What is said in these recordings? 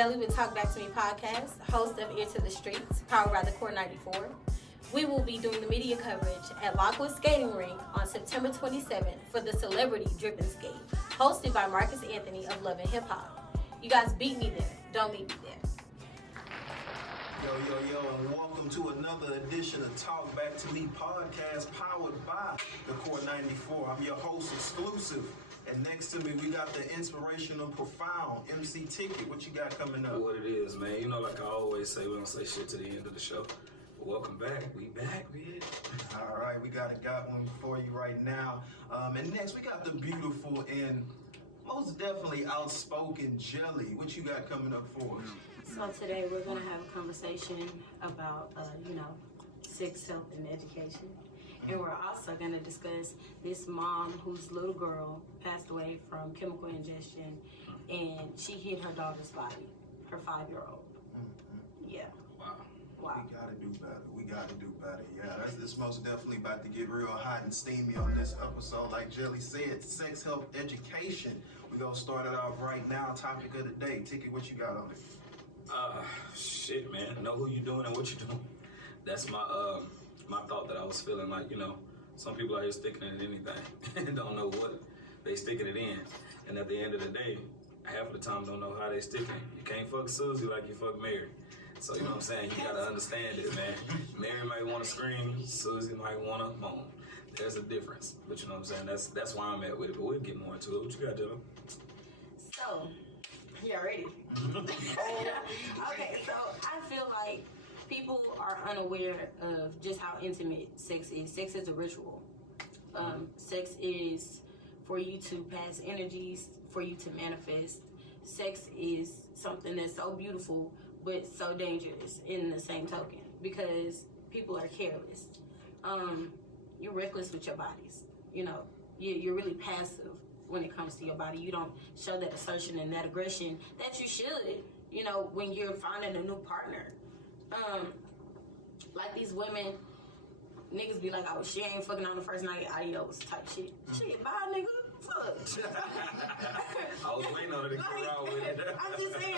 Jelly with TalkBack2Me podcast, host of Ear to the Streets, powered by TheCore94. We will be doing the media coverage at Lockwood Skating Rink on September 27th for the Celebrity Drip and Skate, hosted by Marcus Anthony of Love and Hip Hop. You guys beat me there. Don't meet me there. Yo, and welcome to another edition of TalkBack2Me podcast, powered by TheCore94. I'm your host, Exclusive. And next to me, we got the inspirational, profound MC Ticket. What you got coming up? What it is, man. You know, like I always say, we don't say shit to the end of the show. But welcome back. We back, bitch. All right, we got one for you right now. And next, we got the beautiful and most definitely outspoken Jelly. What you got coming up for us? So today we're going to have a conversation about, sex, health, and education. And we're also going to discuss this mom whose little girl passed away from chemical ingestion, and she hit her daughter's body, her 5-year-old. Yeah. Wow. We gotta do better. Yeah, it's most definitely about to get real hot and steamy on this episode. Like Jelly said, sex, health, education. We're gonna start it off right now. Topic of the day. Ticket, what you got on it? Shit, man. Know who you doing and what you doing. That's my my thought that I was feeling like, some people out here sticking it in anything and don't know what they sticking it in. And at the end of the day, half of the time don't know how they sticking it. You can't fuck Susie like you fuck Mary. So, you know what I'm saying? You gotta understand it, man. Mary might want to scream, Susie might want to moan. There's a difference. But you know what I'm saying? That's where I'm at with it. But we'll get more into it. What you got, Dylan? So, y'all ready? Okay, so I feel like people are unaware of just how intimate sex is. Sex is a ritual. Sex is for you to pass energies, for you to manifest. Sex is something that's so beautiful, but so dangerous in the same token, because people are careless. You're reckless with your bodies. You're really passive when it comes to your body. You don't show that assertion and that aggression that you should, when you're finding a new partner. Like these women, niggas be like, oh, she ain't fucking on the first night, adios type shit. Shit, bye, nigga. Fuck. I was waiting on her to get around with it. I'm just saying,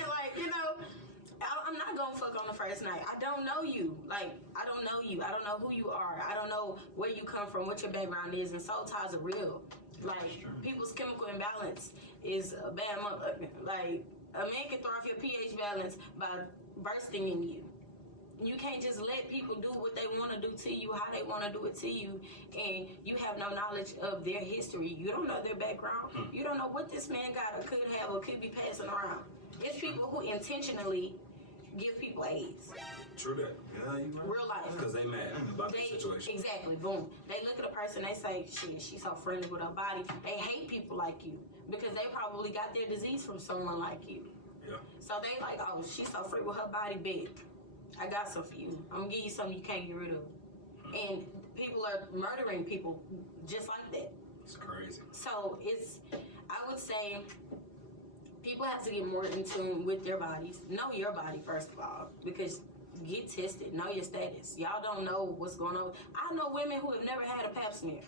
I'm not gonna fuck on the first night. I don't know you. I don't know you. I don't know who you are. I don't know where you come from, what your background is, and soul ties are real. People's chemical imbalance is a bad motherfucker. A man can throw off your pH balance by bursting in you. You can't just let people do what they want to do to you, how they want to do it to you, and you have no knowledge of their history. You don't know their background. You don't know what this man got or could have or could be passing around. It's people who intentionally give people AIDS. True that. Yeah, you right. Real life. Because they mad about the situation. Exactly. Boom. They look at a person, they say, shit, she's so friendly with her body. They hate people like you because they probably got their disease from someone like you. Yeah. So they like, oh, she's so free with her body, big. I got some for you. I'm gonna give you something you can't get rid of. And people are murdering people just like that. It's crazy. So I would say, people have to get more in tune with their bodies. Know your body, first of all, because get tested. Know your status. Y'all don't know what's going on. I know women who have never had a pap smear.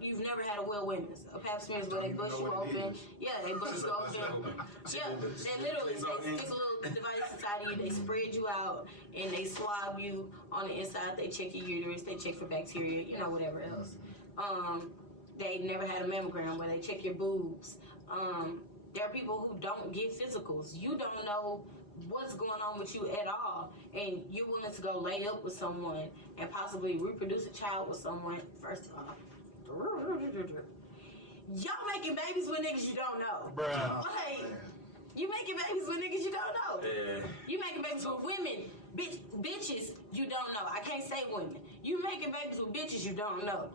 You've never had a well women's. A pap smear is where they bust you open. Yeah, they bust you open. Yeah, they literally stick a little device inside of you. They spread you out and they swab you on the inside. They check your uterus. They check for bacteria. Whatever else. They never had a mammogram where they check your boobs. There are people who don't get physicals. You don't know what's going on with you at all, and you're willing to go lay up with someone and possibly reproduce a child with someone. First of all, y'all making babies with niggas you don't know. Bruh. You making babies with niggas you don't know. Yeah. You making babies with women, bitches you don't know. I can't say women. You making babies with bitches you don't know.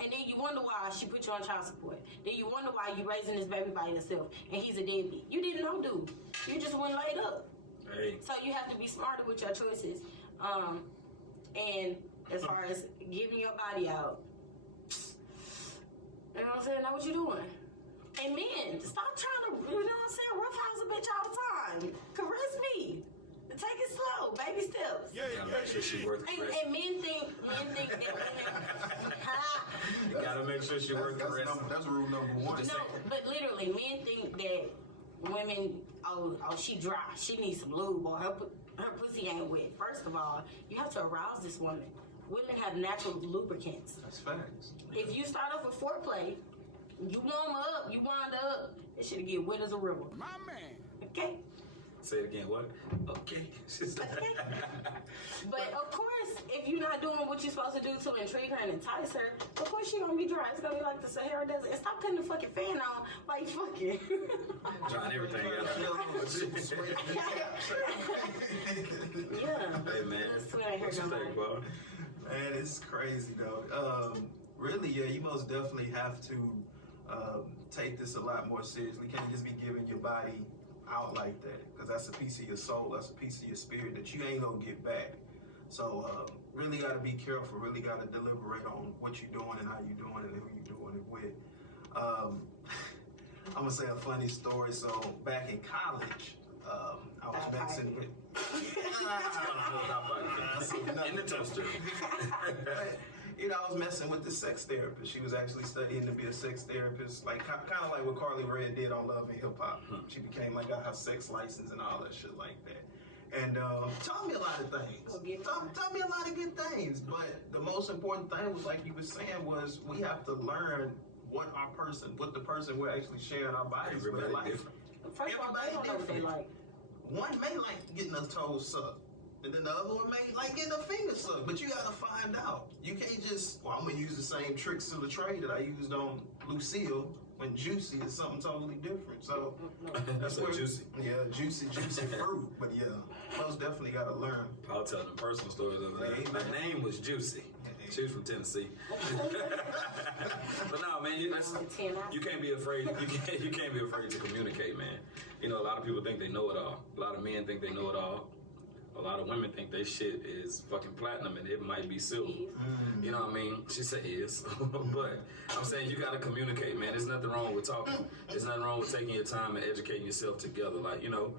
And then you wonder why she put you on child support. Then you wonder why you raising this baby by yourself and he's a deadbeat. You didn't know, dude. You just went laid up. Hey. So you have to be smarter with your choices. And as far as giving your body out, you know what I'm saying? Know what you're doing. And men, stop trying to, roughhouse a bitch all the time. Caress me. Take it slow, baby steps. Yeah. Make sure she worth the rest. And men think that women. You gotta make sure she worth the rest. That's rule number one. No, but literally, men think that women, oh, she dry. She needs some lube, or her pussy ain't wet. First of all, you have to arouse this woman. Women have natural lubricants. That's facts. If you start off with foreplay, you warm up, you wind up, it should get wet as a river. My man. Okay? Say it again, what? Okay. But of course, if you're not doing what you're supposed to do to intrigue her and entice her, of course she gonna be dry. It's gonna be like the Sahara Desert. And stop cutting the fucking fan on while you fucking. Trying everything out. Yeah. Hey, man. That's what I heard What you nobody. think, bro? Man, it's crazy though. Really, yeah, you most definitely have to take this a lot more seriously. You can't just be giving your body out like that, because that's a piece of your soul, that's a piece of your spirit that you ain't gonna get back. So really got to be careful. Really got to deliberate on what you're doing and how you're doing it and who you're doing it with. I'm gonna say a funny story. So back in college, I was messing with. In the toaster. You know, I was messing with the sex therapist. She was actually studying to be a sex therapist, like kind of like what Carly Red did on Love and Hip Hop. She became like got her sex license and all that shit like that. And taught me a lot of things. Taught me a lot of good things. But the most important thing was, like you were saying, was we have to learn what the person we're actually sharing our bodies with like. Different. First of all, they don't know what they like. One may like getting a toe sucked, and then the other one may like getting a finger sucked. But you gotta find out. You can't just, well, I'm gonna use the same tricks to the trade that I used on Lucille when Juicy is something totally different. So That's where, like Juicy. Yeah, juicy fruit. But yeah, most definitely gotta learn. I'll tell them personal stories over there. Hey, My man. name was Juicy. She was from Tennessee. But no, man, you can't be afraid. You can't be afraid to communicate, man. You know, a lot of people think they know it all. A lot of men think they know it all. A lot of women think their shit is fucking platinum and it might be silver. You know what I mean? She said is. But I'm saying you gotta communicate, man. There's nothing wrong with talking. There's nothing wrong with taking your time and educating yourself together. Like, you know,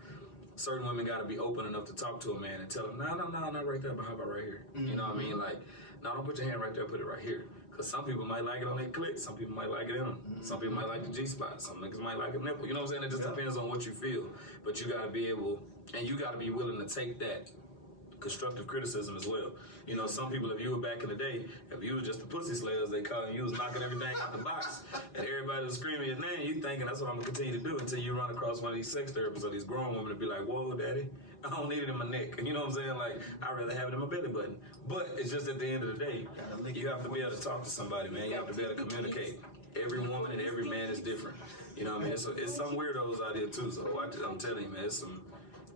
certain women gotta be open enough to talk to a man and tell him, no, not right there, but how about right here? You know what I mean? Like, no, don't put your hand right there, put it right here. Because some people might like it on their clit, some people might like it in them. Some people might like the G-spot, some niggas might like a nipple. You know what I'm saying? It just depends on what you feel. But you gotta be able, and you gotta be willing to take that constructive criticism as well. You know, some people, if you were back in the day, if you was just the pussy slayers, they call you was knocking everything out the box, and everybody was screaming your name, you thinking that's what I'm gonna continue to do until you run across one of these sex therapists or these grown women and be like, whoa, daddy, I don't need it in my neck. You know what I'm saying? Like, I'd rather have it in my belly button. But it's just at the end of the day, you have to be able to talk to somebody, man. You have to be able to communicate. Every woman and every man is different. You know what I mean? It's some weirdos out here too, so I'm telling you, man, it's some.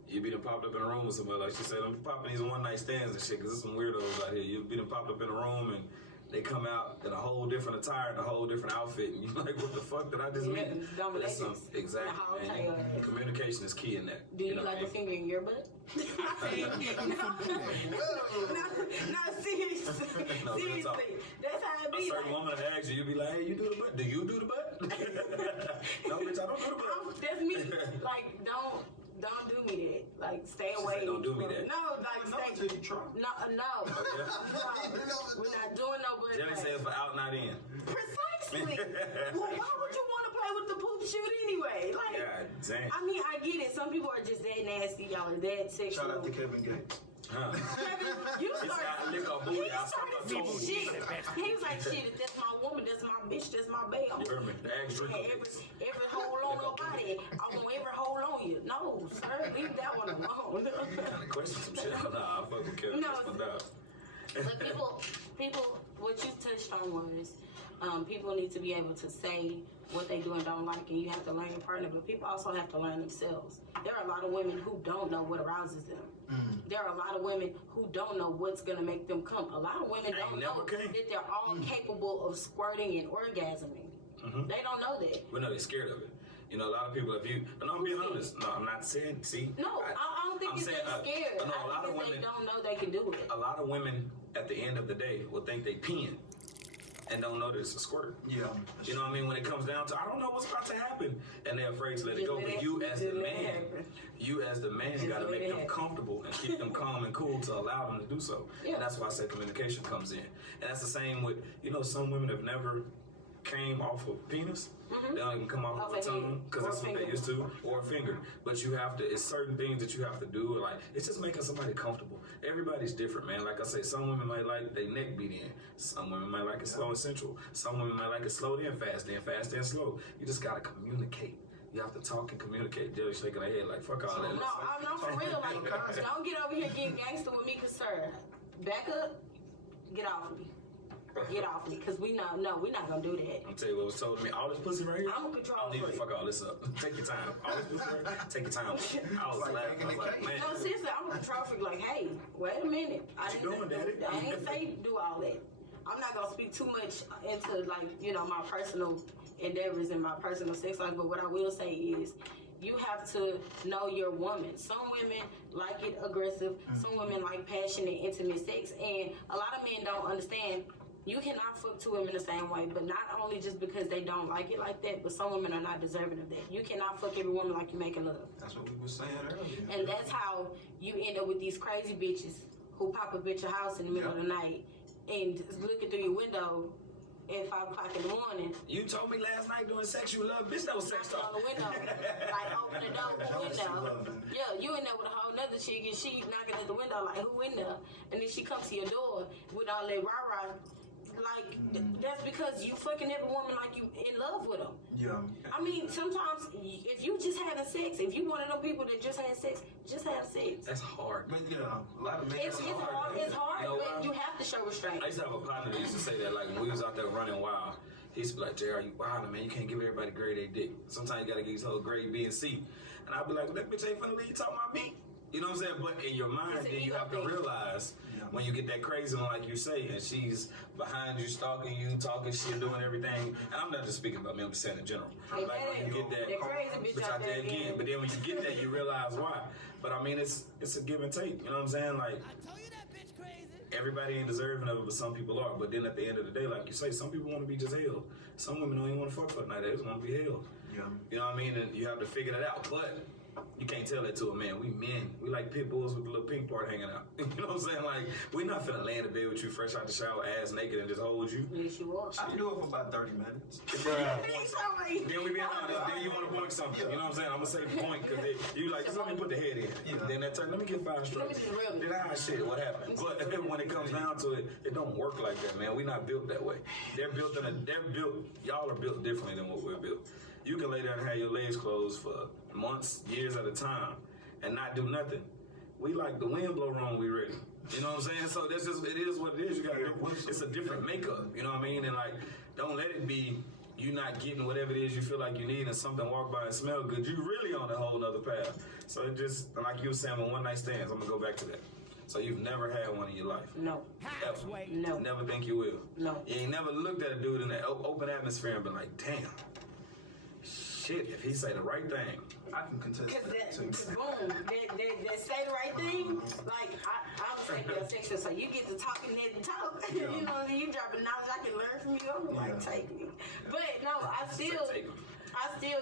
You be done popped up in a room with somebody, like she said, I'm popping these one-night stands and shit, because there's some weirdos out here. You be done popped up in a room and they come out in a whole different attire and a whole different outfit, and you're like, what the fuck did I just meet? Exactly, man. Communication is key in that. Do you like a finger in your butt? No, seriously. No, Seriously. That's how it A be. certain woman that asks you, you be like, hey, you do the butt? Do you do the butt? No, bitch, I don't do the butt. That's me. Like, don't do me that. Like, stay away. Don't do me that. No, like, stay. Until you try. No. We're not doing no butt. Jelly says for out, not in. Precisely. Well, why would you want to play with the poop shoot anyway? Like, God damn. I mean, I get it. Some people are just that nasty, y'all, are that sexual. Shout out to Kevin Gates. Huh. Kevin, you started. He started some shit. He was like, shit, if that's my woman, that's my bitch, that's my babe. You heard me. The ass drink. Every hole on your body, I want every hole on you. No, sir, leave that one alone. Kind of question some shit. Nah, I fuck with Kevin. No. That's my dog. But people, what you touched on was, people need to be able to say what they do and don't like, and you have to learn your partner, but people also have to learn themselves. There are a lot of women who don't know what arouses them. There are a lot of women who don't know what's going to make them come. A lot of women don't know that they're all capable of squirting and orgasming. They don't know that. But no, they're scared of it. You know, a lot of people, I'm being honest. No, I'm not saying, see. No, I don't think they're scared. No, a lot of women, they don't know they can do it. A lot of women, at the end of the day, will think they peeing and don't know that it's a squirt. Yeah. You know what I mean? When it comes down to, I don't know what's about to happen. And they're afraid to let it go. But you as the man, got to make them comfortable and keep them calm and cool to allow them to do so. Yeah. And that's why I said communication comes in. And that's the same with, you know, some women have never came off of penis. Mm-hmm. They don't even come off of a tongue because that's what they used to, or a finger. But you have to. It's certain things that you have to do. Like it's just making somebody comfortable. Everybody's different, man. Like I say, some women might like their neck beat in. Some women might like it slow and sensual. Some women might like it slow then fast and slow. You just gotta communicate. You have to talk and communicate. Jelly shaking her head like fuck all that. No, I'm for real. Like, don't get over here getting gangster with me, cause sir, back up, get off of me. Get off me, cause we're not gonna do that. I'm tell you what was told to me. All this pussy right here. I'm a control I need to freak. fuck all this up. Take your time. All this pussy right here. Take your time. I was Like laughing. I was like, man. No, seriously, I'm a control freak. Like, hey, wait a minute. What you doing, daddy? I ain't say do all that. I'm not gonna speak too much into my personal endeavors and my personal sex life. But what I will say is, you have to know your woman. Some women like it aggressive. Some women like passionate, intimate sex, and a lot of men don't understand. You cannot fuck two women the same way, but not only just because they don't like it like that, but some women are not deserving of that. You cannot fuck every woman like you making love. That's what we were saying earlier. And that's how you end up with these crazy bitches who pop up at your house in the middle of the night and looking through your window at 5 o'clock in the morning. You told me last night during sex you love bitch. That was sex Knocking talk. on the window, like open the door, the window. Yeah, you in there with a whole nother chick and she knocking at the window like who in there? And then she comes to your door with all that rah-rah. Like, that's because you fucking every woman like you in love with them. Yeah. I mean, sometimes if you just having sex, if you one of them people that just had sex, just have sex. That's hard. But a lot of men. It's hard, You know, but you have to show restraint. I used to have a partner that used to say that, like, when we was out there running wild, he used to be like, JR, you wildin', man. You can't give everybody grade A dick. Sometimes you gotta give these whole grade B and C. And I'd be like, well, that bitch ain't finna leave you talking about me. You know what I'm saying? But in your mind, then you have to realize when you get that crazy one, like you say, and she's behind you, stalking you, talking shit, doing everything. And I'm not just speaking about me, I'm just saying in general. Hey, like when you get that crazy bitch out there again. But then when you get that, you realize why. But I mean, it's a give and take. You know what I'm saying? Like, I told you that bitch crazy. everybody ain't deserving of it, but some people are. But then at the end of the day, like you say, some people want to be just held. Some women don't even want to fuck for the night. They just want to be held. Yeah. You know what I mean? And you have to figure that out. But you can't tell that to a man. We men. We like pit bulls with the little pink part hanging out. You know what I'm saying? Like, we not finna lay in the bed with you fresh out the shower, ass naked, and just hold you. Yes, you are. I do it for about 30 minutes. Then we be honest. Then you want to point something. You know what I'm saying? I'm gonna say point because you like, just let me put the head in. Yeah. Then that turn, let me get 5 strokes. Let me just rub it. Then shit, what happened? But when it comes down to it, it don't work like that, man. We not built that way. Y'all are built differently than what we're built. You can lay there and have your legs closed for months, years at a time, and not do nothing. We like the wind blow wrong, we ready. You know what I'm saying? So that's just, it is what it is. You gotta do, it's a different makeup, you know what I mean? And like, don't let it be you not getting whatever it is you feel like you need and something walk by and smell good. You really on a whole nother path. So it just, like you were saying, with one night stands, I'm gonna go back to that. So you've never had one in your life? No. Ever? No. Never think you will? No. You ain't never looked at a dude in that open atmosphere and been like, damn, shit, if he say the right thing. I can contest Cause that too. boom, that say the right thing. Like I was saying, you're sexual, so you get to talking and talk. Yeah. You know, you dropping knowledge I can learn from you. I'm like, take me. But no, I still,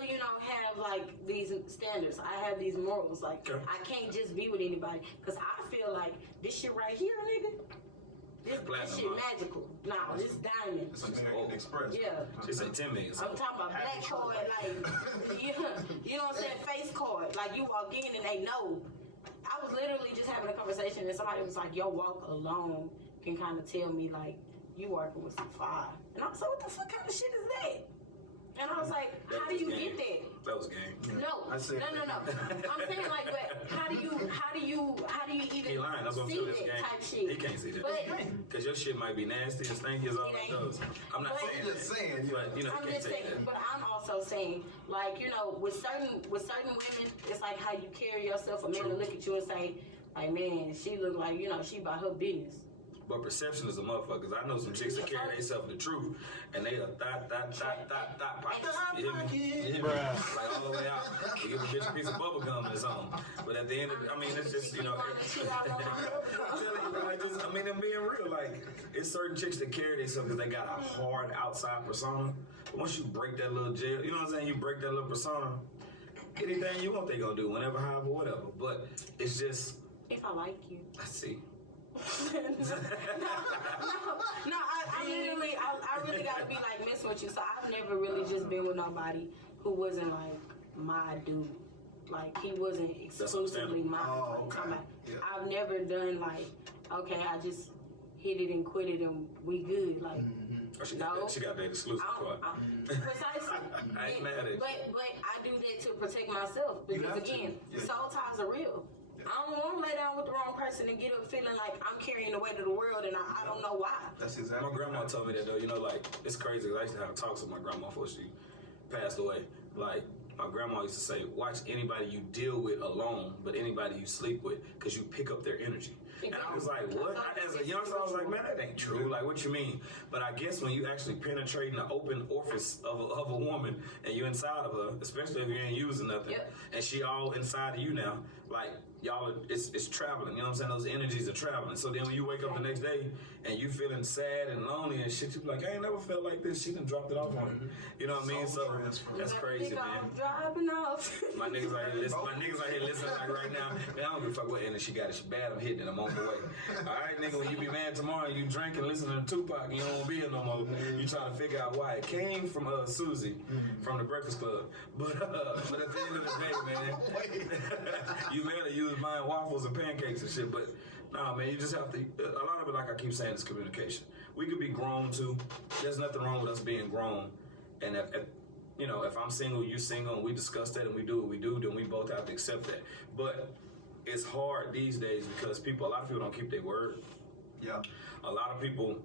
you know, have like these standards. I have these morals. Like I can't just be with anybody because I feel like this shit right here, nigga. This shit magical. Nah, this diamond. It's American Express. Yeah. She said 10 million. I'm talking about black card, like, you know what I'm saying? Face card. Like, you walk in and they know. I was literally just having a conversation and somebody was like, your walk alone can kind of tell me, like, you working with some fire. And I was like, what the fuck kind of shit is that? And I was like, how do you get that? That was game. No. I'm saying like, but how do you even He lying. That's what I'm see saying. that This type game. shit? He can't see that. But Because your shit might be nasty and stinky as all it does. I'm not saying that. Just saying, But, you know, I'm he can't just take saying, that. but I'm also saying, like, you know, with certain women, it's like how you carry yourself. A man to look at you and say, like, man, she look like, you know, she about her business. But perception is a motherfucker. I know some chicks that carry themselves the truth, and they are thot pockets. You hear me? You hear me? Like all the way out. You give a bitch a piece of bubble gum and it's on. But at the end of it, I mean, it's just, you know. I mean, I'm being real. Like, it's certain chicks that carry themselves because they got a hard outside persona. But once you break that little gel, you know what I'm saying? You break that little persona, anything you want, they gonna do, whenever, however, whatever. But it's just. If I like you. I see. I really gotta be like messing with you. So I've never really just been with nobody who wasn't like my dude. Like he wasn't exclusively mine. Oh, okay. I've never done like, okay, I just hit it and quit it and we good. Like, Oh, she got that exclusive part. Precisely. I ain't mad at you. But I do that to protect myself because again, soul ties are real. I don't want to lay down with the wrong person and get up feeling like I'm carrying the weight of the world and I don't know why. That's exactly. My grandma told me that though. You know, like it's crazy. I used to have talks with my grandma before she passed away. Like my grandma used to say, watch anybody you deal with alone, but anybody you sleep with, because you pick up their energy. And I was like, what? As a youngster, I was like, man, that ain't true. Like, what you mean? But I guess when you actually penetrate in the open orifice of a woman and you're inside of her, especially if you ain't using nothing, and she all inside of you now, like, y'all, it's traveling. You know what I'm saying? Those energies are traveling. So then when you wake up the next day and you feeling sad and lonely and shit, you be like, I ain't never felt like this. She done dropped it off on you. You know what I mean? So that's crazy, man. Driving off. My niggas out here listening like right now. Man, I don't give a fuck what energy she got. If she bad, I'm hitting it. I'm on the way. All right, nigga, when you be mad tomorrow, you drink and listen to Tupac, you don't want to be here no more. You trying to figure out why. It came from Susie from the Breakfast Club. But at the end of the day, man, you may have used mine waffles and pancakes and shit, but nah, man, you just have to, a lot of it, like I keep saying, is communication. We could be grown too. There's nothing wrong with us being grown. And if I'm single, you single, and we discuss that and we do what we do, then we both have to accept that. But it's hard these days because a lot of people don't keep their word. Yeah. A lot of people,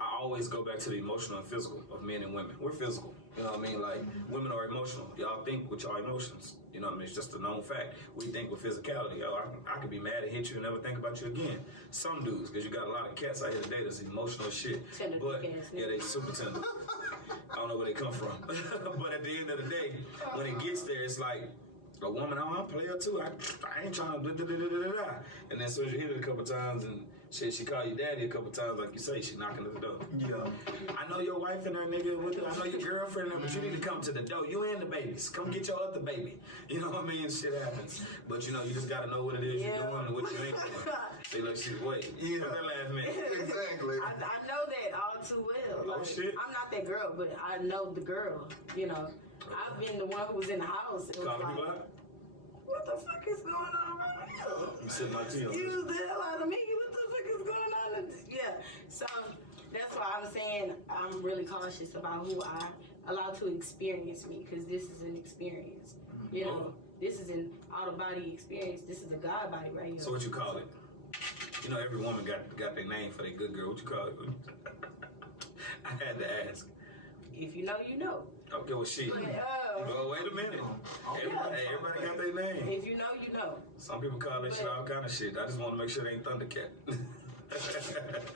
I always go back to the emotional and physical of men and women. We're physical. You know what I mean? Like, women are emotional. Y'all think with y'all emotions. You know what I mean? It's just a known fact. We think with physicality. Yo, I could be mad and hit you and never think about you again. Some dudes, because you got a lot of cats out here today that's emotional as shit. But yeah, they super tender. I don't know where they come from. But at the end of the day, when it gets there, it's like, a woman, I'm a player too. I ain't trying to da-da-da-da-da-da. And then as soon as you hit it a couple times and shit, she call you daddy a couple times, like you say, she knocking at the door. Yeah. I know your wife and her nigga, I know your girlfriend and her, but you need to come to the door. You and the babies. Come get your other baby. You know what I mean? Shit happens. But you know, you just gotta know what it is you're doing and what you ain't doing. They like, shit, wait. Yeah. Put that laugh, man. Exactly. I know that all too well. Oh, shit. I'm not that girl, but I know the girl, you know. I've been the one who was in the house. It was Calling like, people out? what the fuck is going on around here? You sitting on tea. You the hell out of me. What the fuck is going on? Yeah. So that's why I'm saying I'm really cautious about who I allow to experience me, because this is an experience. You know, this is an out-of-body experience. This is a God body right here. So what you call it? You know, every woman got their name for their good girl. What you call it? I had to ask. If you know, you know. Okay, well, shit. Well, wait a minute. Everybody got their name. If you know, you know. Some people call that shit all kind of shit. I just want to make sure they ain't Thundercat.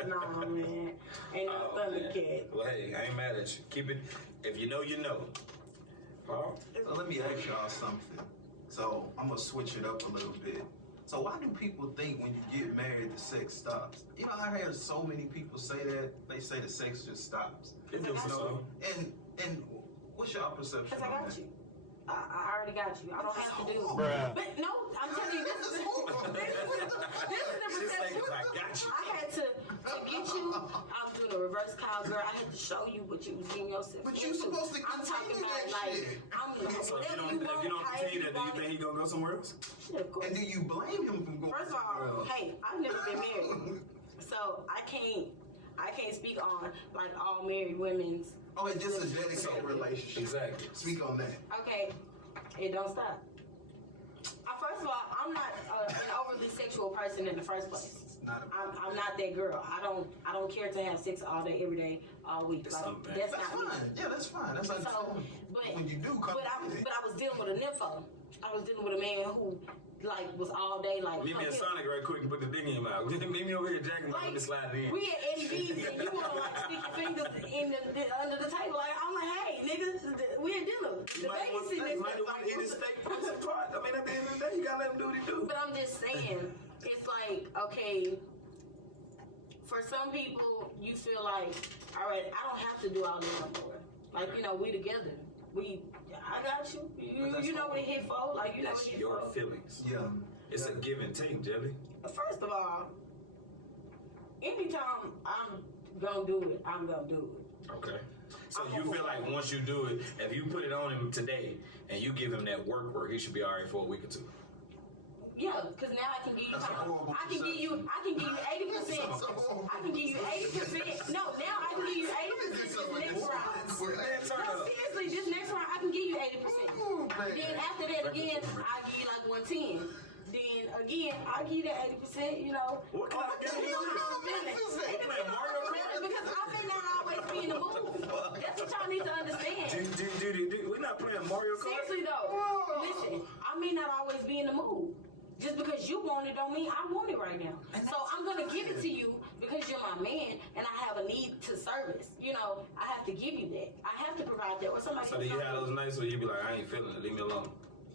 Nah, man. Ain't no Thundercat. Man. Well, hey, I ain't mad at you. Keep it. If you know, you know. Paul? So let me ask y'all something. So I'm going to switch it up a little bit. So why do people think when you get married, the sex stops? You know, I hear so many people say that. They say the sex just stops. It do so. And what's y'all perception Because I on got that? you. I already got you. I don't have to do. Bruh. But no, I'm telling you, this is the perception. I got you. I had to get you. I was doing a reverse cowgirl. I had to show you what you was getting yourself. But you supposed to I'm talking continue about that like shit. I'm So if whatever you you don't want. continue that, do you think he gonna go somewhere else? Shit, of course. And do you blame him from going First of all, hey, I've never been married, so I can't speak on like all married women's. Oh, it's just a dedicated relationship. Exactly. Speak on that. Okay, it don't stop. First of all, I'm not an overly sexual person in the first place. I'm not that girl. I don't care to have sex all day, every day, all week. Like, that's not fine. me. Yeah, that's fine. That's understandable. But when you do come, but I was dealing with a nympho. I was dealing with a man who like was all day like. Meet me in Sonic right quick and put the thing in your mouth. Meet me over here, Jack, and let me slide it in. We at Eddie V's and you want to like stick your fingers in under the table. Like I'm like, hey, nigga, we at dinner. The baby's sitting there. You might want to eat his steak first and part. I mean, at the end of the day, you gotta let him do what he do. But I'm just saying, it's like, okay, for some people, you feel like, all right, I don't have to do all this no more. Like, you know, we together. I got you. You know what it hit for? Like, you know what it hit for? Your feelings. Yeah. It's a give and take, Jelly. First of all, anytime I'm gonna do it, I'm gonna do it. Okay. So you feel like once you do it, if you put it on him today and you give him that work, he should be all right for a week or two. Yeah, because now I can give you. That's a horrible I can give you 80%. I can give you 80%. No, now I can give you 80% this next round. No, seriously, this next round I can give you 80%. Then after that again, I give you like 110. Then again, I give you that 80%. You know. What can I give you? Because I may not always be in the mood. That's what y'all need to understand. We're not playing Mario Kart. Seriously though, listen, I may not always be in the mood. Just because you want it don't mean I want it right now. So I'm gonna give it to you because you're my man and I have a need to service. You know, I have to give you that. I have to provide that. Or somebody. So do you have those nights where you be like, I ain't feeling it, leave me alone?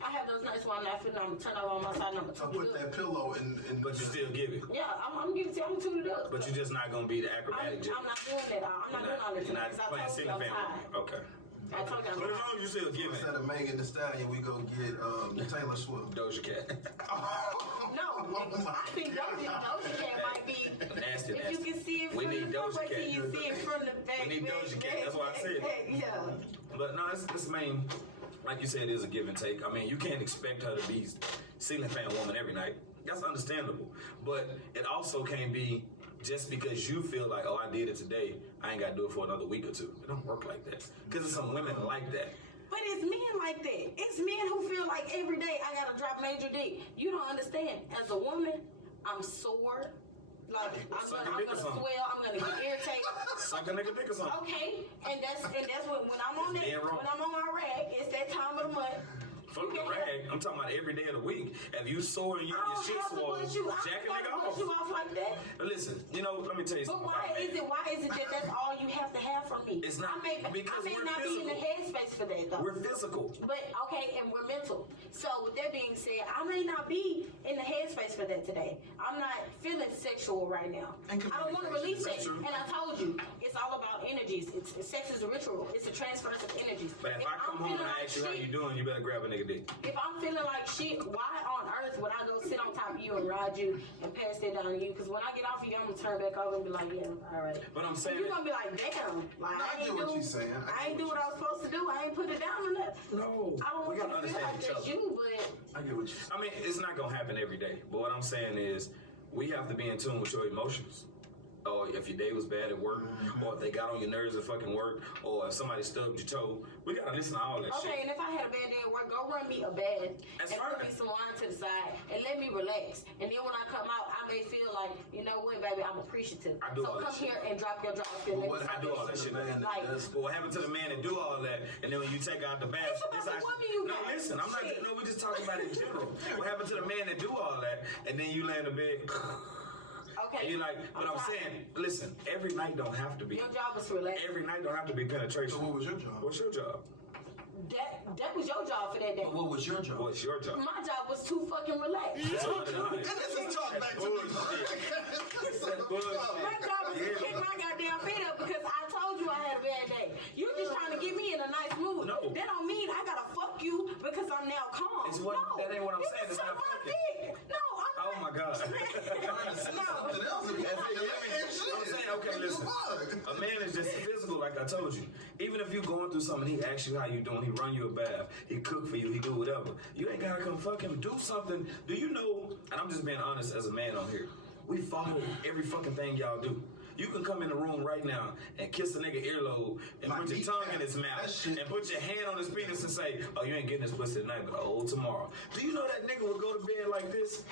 I have those nights where I'm not feeling. I'm gonna turn over on my side. And I'm So gonna put that pillow in. But you still give it. Yeah, I'm giving it to you. I'm gonna tune it up. But you're just not gonna be the acrobatic. I'm not doing that. I'm not doing all this. You're not Because I playing told you ceiling I'm fan. tired. Okay. I told you I'm But as tired. long as you still giving Instead of Megan Thee Stallion, we go get Taylor Swift. Doja Cat. No, I think Doja Cat might be. Nasty, If you can see it We from need the front, Doja wait till Cat. you see it from the back. We need Doja Cat. That's why I said. Yeah. But no, it's main, like you said, it is a give and take. I mean, you can't expect her to be ceiling fan woman every night. That's understandable. But it also can't be just because you feel like, oh, I did it today, I ain't got to do it for another week or two. It don't work like that. Because there's some women like that. But it's men like that. It's men who feel like every day I gotta drop major dick. You don't understand. As a woman, I'm sore. Like I'm gonna swell. I'm gonna get irritated. Suck a nigga dick or something. Okay, and that's when I'm on that. When I'm on my rag, it's that time of the month. Fuck the rag. I'm talking about every day of the week. If you sore and your shit swole, jack a nigga off. You off like that. But listen, you know, let me tell you But something. why is it that that's all you have to have from me? It's not, I may because we're not be in the headspace for that though. We're physical. But okay, and we're mental. So with that being said, I may not be in the headspace for that today. I'm not feeling sexual right now. I don't want to release that. And I told you, it's all about energies. Sex is a ritual. It's a transference of energies. But if I come home and I ask you how you doing, you better grab a nigga dick. If I'm feeling like shit, why on earth would I go sit on top of you and ride you and pass that down to you? Because when I get off of you, I'm gonna turn back over and be like, yeah, all right. But I'm saying, you're gonna be like, damn, like I get what you're saying. I ain't do what I was supposed to do. I ain't put it down on that. no, I don't we want gotta you to feel understand like each that's other. you, but I get what you're saying. I mean, it's not gonna happen every day. But what I'm saying is, we have to be in tune with your emotions. Or if your day was bad at work, or if they got on your nerves at fucking work, or if somebody stubbed your toe, we gotta listen to all that shit. okay, and if I had a bad day at work, go run me a bath That's and put fine. me some wine to the side and let me relax. And then when I come out, I may feel like, you know what, baby, I'm appreciative. I do all So that come shit. here and drop your jaw. I do all that shit. But what happened to the man that do all that, and then when you take out the bath, It's about the woman you got. no, listen, I'm not. Shit. No, we just talking about it in general. What happened to the man that do all that, and then you lay in the bed, Okay. and you're like, but I'm tired. saying, listen, every night don't have to be. Your job was to relax. Every night don't have to be penetration. So what was your job? What's your job? That was your job for that day. But what was your job? What's your job? My job was to fucking relax. It's 100. And this is talk back to me. My job was to kick my goddamn feet up because I told you I had a bad day. You just trying to get me in a nice mood. No. That don't mean I gotta fuck you because I'm now calm. It's what- no. that ain't what I'm You saying. can It's suck not my fucking. dick. No, I'm not. Oh my God. Something else. I'm saying, okay, listen. A man is just physical, like I told you. Even if you going through something, he asks you how you doing, he run you a bath, he cook for you, he do whatever. You ain't gotta come fuck him. Do something. Do you know, and I'm just being honest as a man on here, we follow every fucking thing y'all do. You can come in the room right now and kiss a nigga earlobe and My put your meat tongue pad. in his That mouth shit- and put your hand on his penis and say, oh, you ain't getting this pussy tonight, but tomorrow. Do you know that nigga would go to bed like this?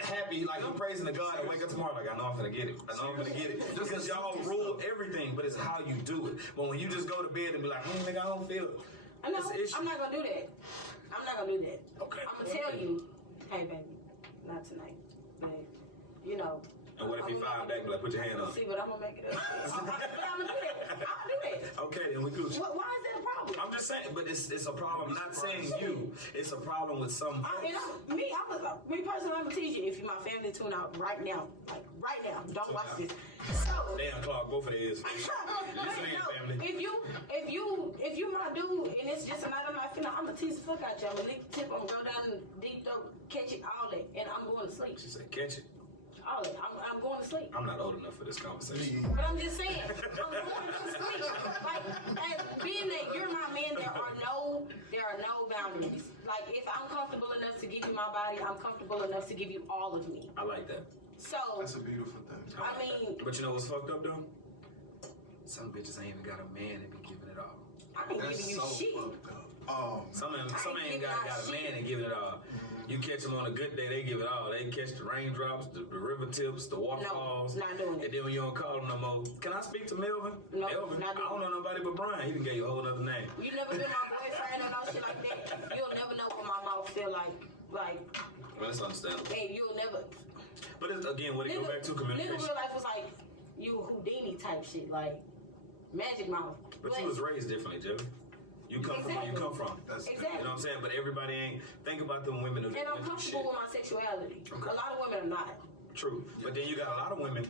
Happy, like I'm praising the God and wake up tomorrow like, I know I'm finna get it. I know I'm finna get it. Because y'all rule everything, but it's how you do it. But when you just go to bed and be like, nigga, I don't feel it. I know. It's an issue. I'm not gonna do that. I'm not gonna do that. Okay. I'm gonna tell you, hey baby, not tonight. But you know. And what if he fired back, be like, put your hand on? See, but I'm gonna make it up. But I'm gonna do that. I'm gonna do that. Okay, then we Gucci. Why is that a problem? I'm just saying, but it's a problem. I'm not saying you. It's a problem with some folks. Me personally, I'm gonna teach you. If you my family, tune out right now. Like right now. Don't watch this. So, Damn, Clark, both of their ears. Listen in, family. if you my dude and it's just a night I'm not feeling, I'm gonna tease the fuck out you. I'm gonna lick the tip. I'm gonna go down in the deep throat, catch it, all that, and I'm going to sleep. She said, catch it. All that. I'm going to to sleep. I'm not old enough for this conversation. But I'm just saying, I'm going to sleep. Like, as being that you're my man, there are no boundaries. Like, if I'm comfortable enough to give you my body, I'm comfortable enough to give you all of me. I like that. So That's a beautiful thing. I mean, But you know what's fucked up though? Some bitches ain't even got a man that be giving it all. I ain't That's giving you so shit. fucked up. Oh, Some ain't giving got out a man shit. that give it all. You catch them on a good day, they give it all. They catch the raindrops, the river tips, the waterfalls. not doing it. And then when you don't call them no more, can I speak to Melvin? No, Melvin? not I doing don't know nobody but Brian. He done gave you a whole other name. You never been my boyfriend or no shit like that. You'll never know what my mouth feel like. Like, Well, that's understandable. hey, you'll never. But it's, again, what it go back to Nigga communication. real life was like you Houdini type shit, like Magic Mouth. But you was raised differently, Jeff. You come from where you come from. That's Exactly. You know what I'm saying? But everybody ain't. Think about them women who And went I'm through comfortable shit. with my sexuality. Okay. A lot of women are not. True. But then you got a lot of women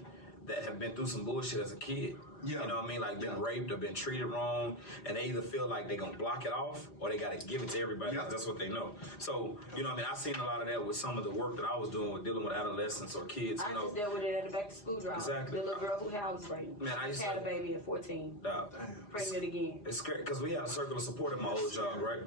that have been through some bullshit as a kid. Yeah. You know what I mean? Like been raped or been treated wrong, and they either feel like they gonna block it off or they gotta give it to everybody Yeah. because that's what they know. So, you know what I mean? I seen a lot of that with some of the work that I was doing with dealing with adolescents or kids, I you know. just dealt with it at the back to school drive. Exactly. The little girl who had I was pregnant. Man, I used had to- a baby at 14. Dog. Pregnant again. It's scary because we had a circle of support at my old job, right?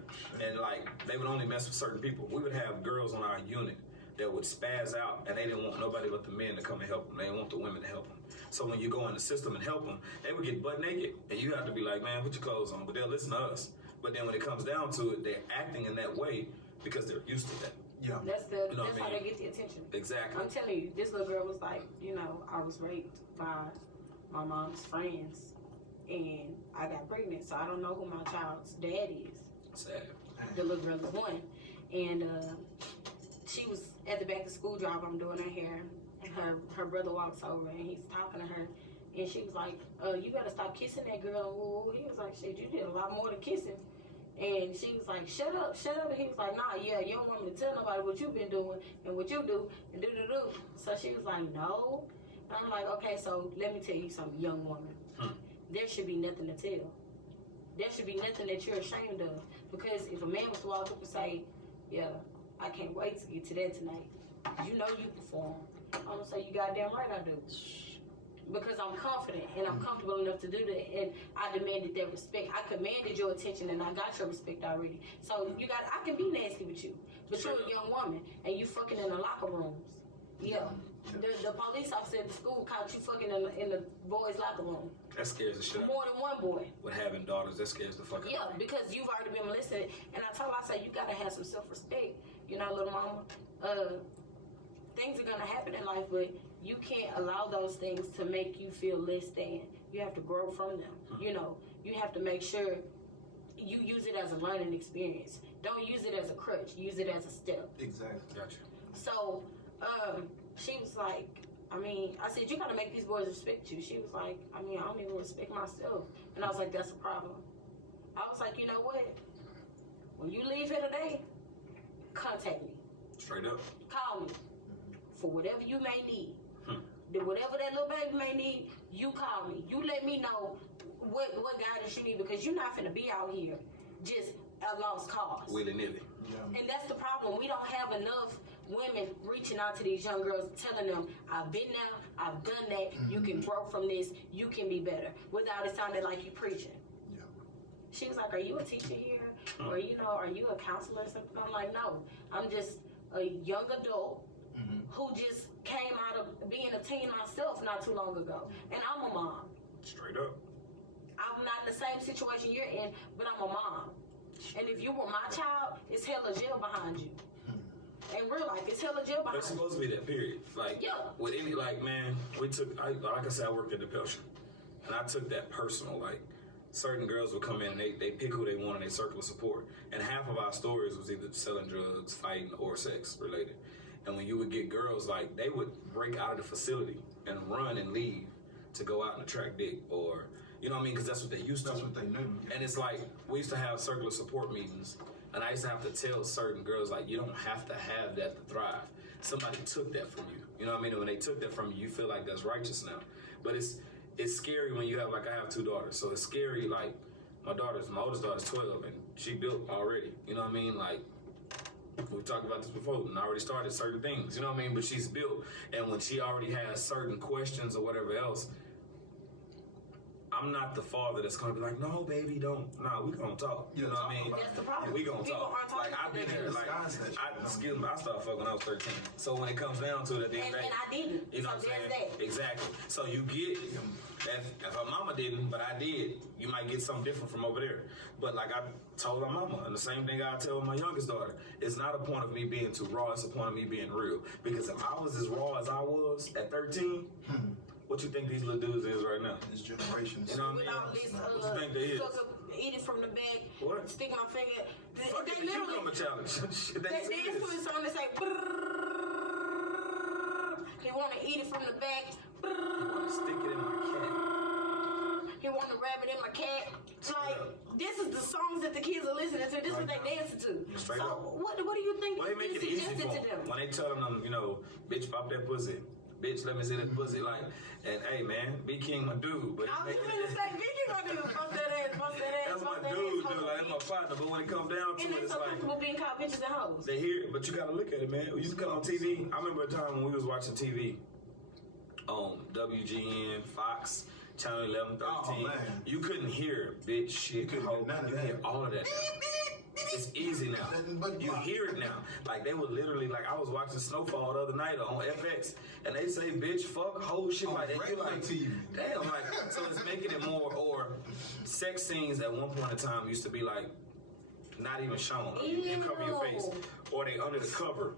And like they would only mess with certain people. We would have girls on our unit that would spaz out, and they didn't want nobody but the men to come and help them. They didn't want the women to help them. So when you go in the system and help them, they would get butt naked, and you have to be like, man, put your clothes on. But they'll listen to us. But then when it comes down to it, they're acting in that way because they're used to that. yeah. That's You know what that's I how mean? they get the attention. Exactly. I'm telling you, this little girl was like, you know, I was raped by my mom's friends, and I got pregnant, so I don't know who my child's dad is. Sad. The little girl is one, and she was at the back to school drive. I'm doing her hair, and her brother walks over and he's talking to her, and she was like, "You gotta stop kissing that girl." Ooh, he was like, "Shit, you did a lot more than kissing." And she was like, "Shut up, shut up." And he was like, "Nah, yeah, you don't want me to tell nobody what you've been doing and what you do and do. So she was like, "No." And I'm like, "Okay, so let me tell you something, young woman. There should be nothing to tell. There should be nothing that you're ashamed of. Because if a man was to walk up and say, yeah, I can't wait to get to that tonight. You know you perform. I'm going to say, you goddamn right I do. Because I'm confident and I'm comfortable enough to do that. And I demanded that respect. I commanded your attention and I got your respect already. So I can be nasty with you. But you're a young woman and you fucking in the locker rooms. Yeah. The police officer at the school caught you fucking in the boys' locker room. That scares the shit out of me. More than one boy. With having daughters, that scares the fuck out Yeah, of me. because you've already been molested. And I told her, I said, you gotta have some self-respect. You know, little mama, things are gonna happen in life, but you can't allow those things to make you feel less than. You have to grow from them. You know, you have to make sure you use it as a learning experience. Don't use it as a crutch. Use it as a step. Exactly. Gotcha. So, she was like, I said, you gotta make these boys respect you. She was like, I don't even respect myself. And I was like, that's a problem. I was like, you know what? When you leave here today, contact me. Straight up. Call me. For whatever you may need. Whatever that little baby may need, you call me. You let me know what guidance you need, because you're not finna be out here just a lost cause. Willy-nilly. Yeah. And that's the problem. We don't have enough women reaching out to these young girls, telling them, I've been there, I've done that, you can grow from this, you can be better, without it sounding like you preaching. Yeah. She was like, are you a teacher here? Or, are you a counselor or something? I'm like, no, I'm just a young adult who just came out of being a teen myself not too long ago. And I'm a mom. Straight up. I'm not in the same situation you're in, but I'm a mom. And if you were my child, it's hella jail behind you. In real life, it's hella jail behind you. It's supposed to be that period. Like, Yeah. with any, like, man, like I said, I worked at the Pelsham. And I took that personal. Like, certain girls would come in and they pick who they want in their circle of support. And half of our stories was either selling drugs, fighting, or sex related. And when you would get girls, like, they would break out of the facility and run and leave to go out and attract dick, or, you know what I mean? Because that's what they used to. That's what they knew. Yeah. And it's like, we used to have circular support meetings, and I used to have to tell certain girls, like, you don't have to have that to thrive. Somebody took that from you. You know what I mean? And when they took that from you, you feel like that's righteous now. But it's scary when you have, like, I have 2 daughters. So it's scary, like, my oldest daughter's 12, and she built already. You know what I mean? Like, We talked about this before, and I already started certain things, you know what I mean? But she's built, and when she already has certain questions or whatever else, I'm not the father that's gonna be like, no, baby, don't. Nah, we gonna talk. You know what I mean? That's the problem. We gonna People talk. aren't talking Like I've been to there. them. Like I started fucking when I was 13. So when it comes down to it, at the end of the day, And I didn't. you know So what I'm there's saying? that. Exactly. So you get if her mama didn't, but I did, you might get something different from over there. But like I told her mama, and the same thing I tell my youngest daughter, it's not a point of me being too raw, it's a point of me being real. Because if I was as raw as I was at 13, what you think these little dudes is right now? This generation. You know what I mean? What you think they is? Eat it from the back. What? Stick my finger. Fuck They it, the literally. cucumber challenge. They put something that say. He want to eat it from the back. I want to stick it in my cat. He want to wrap it in my cat. Like, this is the songs that the kids are listening to. This is what they dancing to. Straight so up. what do you think Well, they make is it easy suggested for to them? them. When they telling them, you know, bitch, pop that pussy. Bitch, let me see that pussy. Like, and hey, man, be king my dude. But I was just going to say, Vicky gonna do bust that ass, bust that ass, that's bust my that dude, ass. dude. Like, that's my partner. But when it comes down to And it, they it's so like comfortable being called bitches and hoes. they hear it, but you gotta look at it, man. We used to come on TV. I remember a time when we was watching TV on WGN, Fox, Channel 11, 13. Oh, man. You couldn't hear bitch, shit, couldn't hoe. hear none of You that. hear all of that. It's easy now. You hear it now. Like they would literally, like I was watching Snowfall the other night on FX, and they say bitch, fuck, whole shit like that. You regular like, TV. damn, like so it's making it more. Or sex scenes at one point in time used to be like not even shown. You can cover your face, or they under the cover.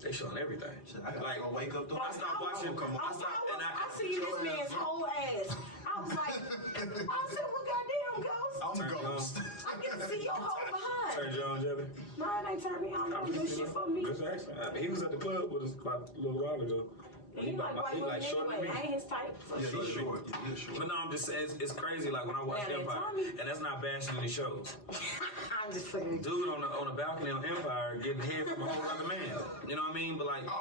They showing everything. I gotta go wake up. I stopped watching. I see this man's whole ass. I was like, I said, well, goddamn, ghost. I'm Turn ghost. I can see your whole behind. Turn you on, Jelly. Mine ain't turned me on. Don't do shit for me. Just asking. He was at the club with us about a little while ago. He like white women anyway. I ain't his type. So Yeah, shit. he's short. Yeah, he's short. But no, I'm just saying, it's crazy. Like when I watch Yeah, Empire, Tommy. and that's not bashing any shows. I'm just playing. Dude on the balcony on Empire getting head from a whole other man. You know what I mean? But like, And I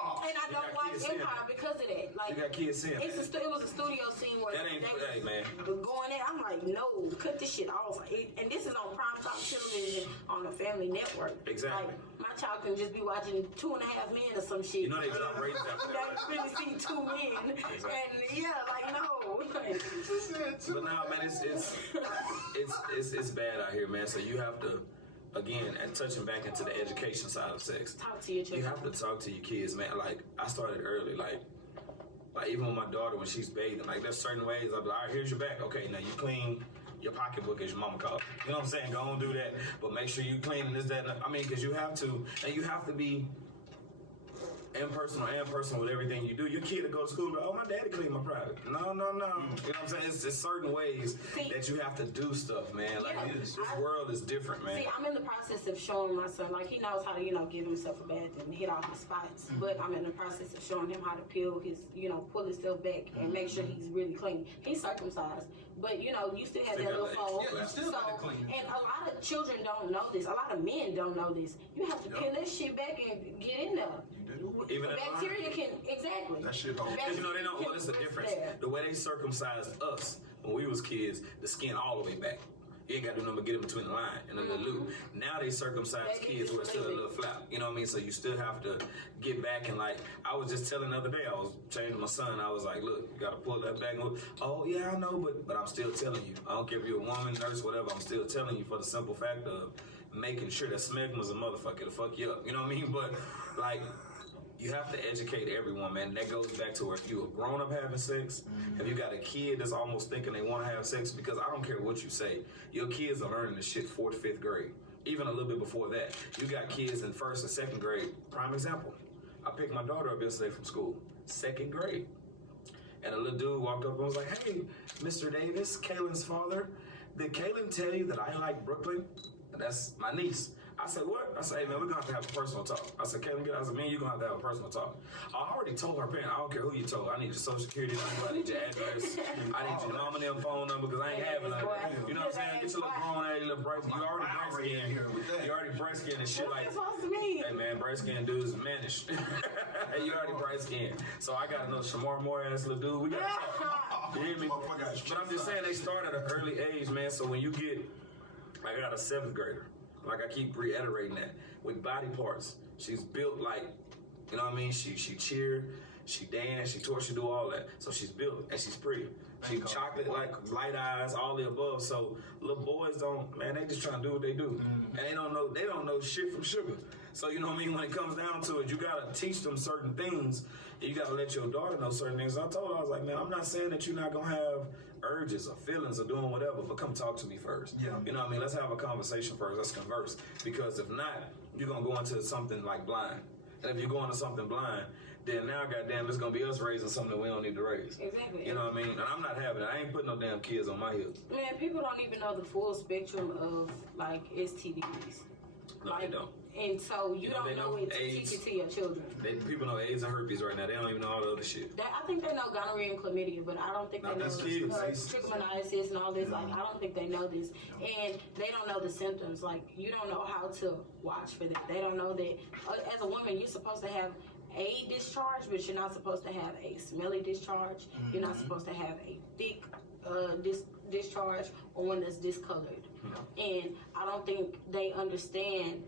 you don't got watch kids seeing Empire because of that. Like, you got kids seeing it was a studio scene where That ain't- they hey, man. was going in. I'm like, no, cut this shit off. And this is on primetime television on the Family Network. Exactly. Like, my child can just be watching 2.5 Men or some shit. You know they drop ratings after that, They really see 2 men. And yeah, like, no. Like, But now, man, it's bad out here, man. So you have to, again, and touching back into the education side of sex. talk to your You children. have to talk to your kids, man. Like I started early, like even with my daughter when she's bathing, like there's certain ways I'll be like, all right, here's your back. Okay, now you clean your pocketbook as your mama calls it. You know what I'm saying? Go on do that, but make sure you clean and this, that, and I mean, because you have to, and you have to be impersonal and personal with everything you do. Your kid will go to school and be like, oh, my daddy cleaned my private. No. You know what I'm saying? It's certain ways that you have to do stuff, man. Like, Yeah, this world is different, man. See, I'm in the process of showing my son, like, he knows how to, give himself a bath and hit all his spots. But I'm in the process of showing him how to peel his, pull himself back and make sure he's really clean. He's circumcised. But, you still have that little fold. Yeah, you still gotta clean. And a lot of children don't know this. A lot of men don't know this. You have to peel that shit back and get in there. Even in Bacteria can, exactly. That shit don't. Because they don't. Well, it's the difference. The way they circumcised us when we was kids, the skin all the way back. You ain't got to do nothing but get in between the line and a little loop. Now they circumcise kids where it's still a little flap. You know what I mean? So you still have to get back and like, I was just telling the other day, I was changing my son. I was like, look, you got to pull that back. And go, oh yeah, I know, but I'm still telling you. I don't care if you're a woman, nurse, whatever. I'm still telling you for the simple fact of making sure that smegma's a motherfucker to fuck you up. You know what I mean? But like, you have to educate everyone, man. That goes back to where if you a grown up having sex, if you got a kid that's almost thinking they want to have sex, because I don't care what you say, your kids are learning this shit 4th, 5th grade, even a little bit before that. You got kids in 1st and 2nd grade. Prime example. I picked my daughter up yesterday from school, 2nd grade, and a little dude walked up and was like, "Hey, Mr. Davis, Kaylin's father, did Kaylin tell you that I like Brooklyn?" And that's my niece. I said, what? I said, hey, man, we're going to have a personal talk. I said, Kaylin, I said, man, you're going to have a personal talk. I already told her parent, I don't care who you told. I need your social security number. I need your address. I need your mom and them phone number because I ain't having none of that. You know what I'm saying? Get your little grown ass, little breast. You already breast skin. You already breast skin and shit like that. Supposed to mean? Hey, man, breast skin dudes managed. Hey, you already breast skin. So I got another Shamar Moore ass little dude. We got to talk. You hear me? But I'm just saying they start at an early age, man. So when you get, I got a 7th grader. like I keep reiterating that, with body parts. She's built like, you know what I mean? She cheer, she dance, she twerk, she do all that. So she's built and she's pretty. She's chocolate, like light eyes, all the above. So little boys they just trying to do what they do. And they don't know shit from sugar. So you know what I mean? When it comes down to it, you gotta teach them certain things. And you gotta let your daughter know certain things. I told her, I was like, man, I'm not saying that you're not gonna have urges or feelings or doing whatever, but come talk to me first. Yeah. You know what I mean? Let's have a conversation first. Let's converse. Because if not, you're gonna go into something like blind. And if you go into something blind, then now, goddamn, it's gonna be us raising something we don't need to raise. Exactly. You know what I mean? And I'm not having it. I ain't putting no damn kids on my hips. Man, people don't even know the full spectrum of like STDs. No, they don't. And so you don't they know it to teach it to your children. People know AIDS and herpes right now. They don't even know all the other shit. I think they know gonorrhea and chlamydia, but I don't think they know trichomoniasis and all this. Like, I don't think they know this. And they don't know the symptoms. Like, you don't know how to watch for that. They don't know that as a woman, you're supposed to have a discharge, but you're not supposed to have a smelly discharge. You're not supposed to have a thick discharge or one that's discolored. And I don't think they understand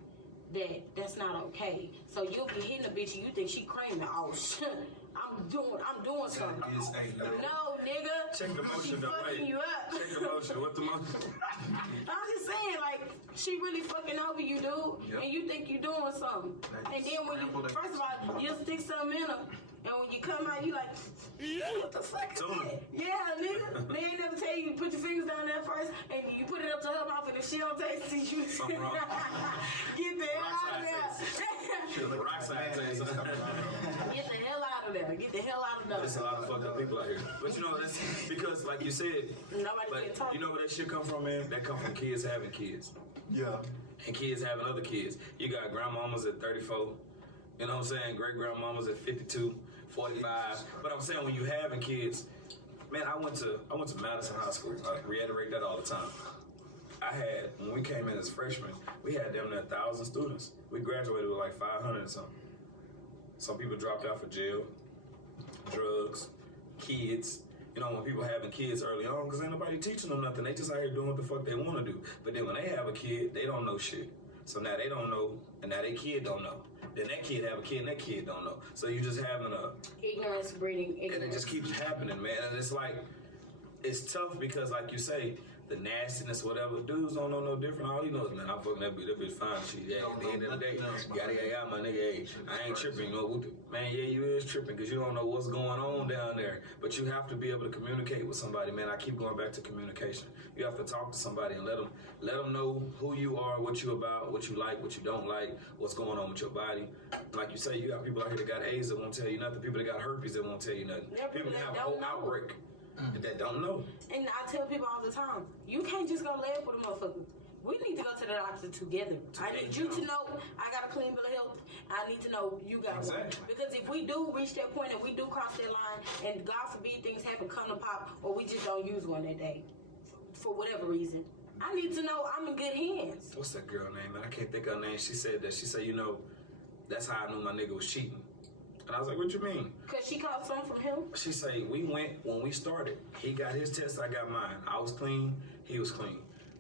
that's not okay. So you'll be hitting a bitch and you think she creaming. Oh shit, I'm doing something. No, nigga. Check the motion though. Fucking you up. Check the motion. What the motion? I'm just saying, like, she really fucking over you, dude, and you think you doing something. And then when you, first of all, you'll stick something in her, and when you come out, you like, what the fuck is that? Yeah, nigga. They ain't never tell you to put your fingers down there first, and you put it up to her mouth, and if she don't taste it, you something wrong. Get the hell out of there. Rockside taste. Get the hell out of there. Get the hell out of there. There's a lot of fucked up people out here. But you know, that's because, like you said, nobody can talk. You know where that shit come from, man? That come from kids having kids. Yeah. And kids having other kids. You got grandmamas at 34. You know what I'm saying? Great grandmamas at 52, 45. But I'm saying when you having kids, man, I went to Madison High School. I reiterate that all the time. When we came in as freshmen, we had damn near 1,000 students. We graduated with like 500 or something. Some people dropped out for jail, drugs, kids. You know, when people having kids early on, because ain't nobody teaching them nothing. They just out here doing what the fuck they want to do. But then when they have a kid, they don't know shit. So now they don't know, and now their kid don't know. Then that kid have a kid, and that kid don't know. So you just having ignorance breeding ignorance. And it just keeps happening, man. And it's like, it's tough because, like you say, the nastiness, whatever, dudes don't know no different. All he knows, man, I'm fucking that bitch fine. She, yeah, at the end of the day, yada, my nigga, hey, I ain't tripping, you know, man, yeah, you is tripping because you don't know what's going on down there. But you have to be able to communicate with somebody, man. I keep going back to communication. You have to talk to somebody and let them know who you are, what you about, what you like, what you don't like, what's going on with your body. Like you say, you got people out here that got AIDS that won't tell you nothing. People that got herpes that won't tell you nothing. People that have a whole outbreak. That don't know. And I tell people all the time, you can't just go lay up with a motherfucker. We need to go to the doctor together. I need you to know I got a clean bill of health. I need to know you got one. Because if we do reach that point and we do cross that line and God forbid things happen, come to pop, or we just don't use one that day for whatever reason, I need to know I'm in good hands. What's that girl name, man? I can't think of her name. She said, you know, that's how I knew my nigga was cheating. And I was like, what you mean? Because she caught some from him? She say, we went when we started. He got his test, I got mine. I was clean, he was clean.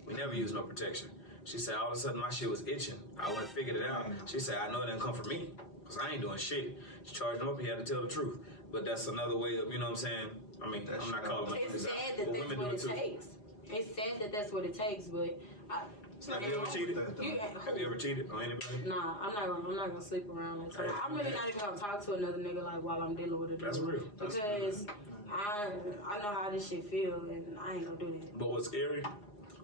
We never used no protection. She said, all of a sudden my shit was itching. I went and figured it out. She said, I know it didn't come from me, because I ain't doing shit. She charged him up, he had to tell the truth. But that's another way of, you know what I'm saying? I mean, I'm not calling my It's sad that that's what it takes. It's sad that that's what it takes, but have you ever cheated? Have you ever cheated on anybody? Nah, I'm not gonna sleep around. I'm really not even gonna talk to another nigga like while I'm dealing with a dude. That's real. Because I know how this shit feel, and I ain't gonna do that. But what's scary?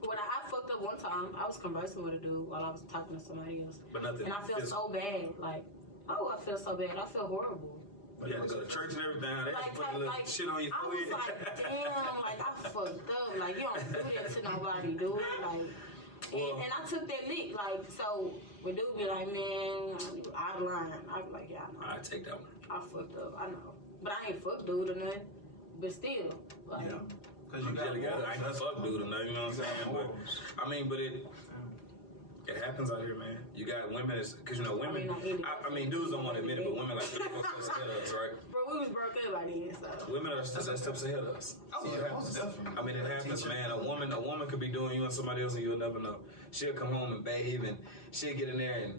When I fucked up one time, I was conversing with a dude while I was talking to somebody else. But nothing. And I felt so bad. Like, I feel so bad. I feel horrible. You had to go to church and everything. They had to put a little shit on your forehead. I was like, damn, like, I fucked up. Like, you don't do that to nobody, dude. Like, and I took that lick, like, so when dude be like, man, out of line. I be like, yeah, I know. I take that one. I fucked up, I know. But I ain't fuck dude or nothing. But still, like. Yeah. Because you gotta I ain't fuck dude or nothing, you know what I'm saying? But it happens out here, man. You got women, because you know, women, I mean, dudes don't want to admit it, but women like, so scared of us, right? Bro, we was broke up by then, so. Women are steps ahead of us. Oh, So yeah, it happens. most definitely. I mean, it happens, Teacher. man. A woman could be doing you and somebody else, and you'll never know. She'll come home and bathe, and she'll get in there and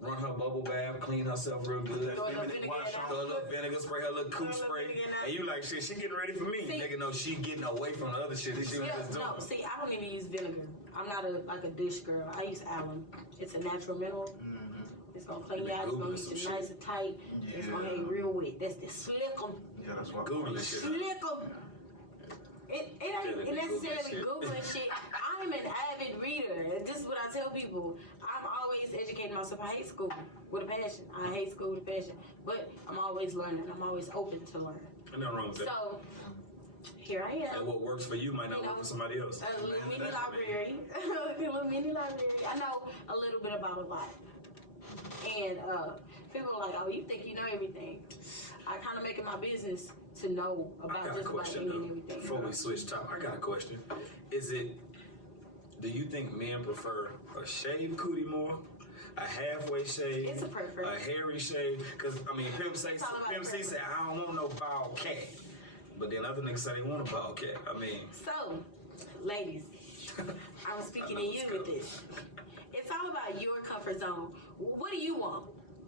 run her bubble bath, clean herself real good. Throw a little Feminine vinegar wash, in throw a there. little vinegar, spray her little Throw a coot little spray, vinegar in there. and you like, shit, she getting ready for me. See- Nigga, no, she getting away from the other shit that she was Yeah, just doing. no, see, I don't even use vinegar. I'm not a dish girl. I use alum. It's a natural mineral. It's gonna clean you out. It's gonna Googling get some you nice and tight. It's gonna Yeah. get real wet. That's the slick 'em. Yeah, that's why. Google this shit. Slick 'em. It ain't be necessarily Googling Googling shit. I'm an avid reader. This is what I tell people. I'm always educating myself. I hate school with a passion. I hate school with a passion. But I'm always learning. I'm always open to learn. Ain't nothing wrong with that. So, here I am. And what works for you might not work for somebody else. A little mini library. A little mini library. I know a little bit about a lot. And people are like, oh, you think you know everything. I kind of make it my business to know I about got a just about question any and though. everything. Before we switch top, I got a question. Do you think men prefer a shaved cootie more? A halfway shave? It's a preference. A hairy shave? Because, I mean, Pimp C It's all about said, I don't want no bald cat. But then other niggas say they want a bald cat. I mean, So, ladies, I'm speaking to you with this. It's all about your comfort zone. What do you want?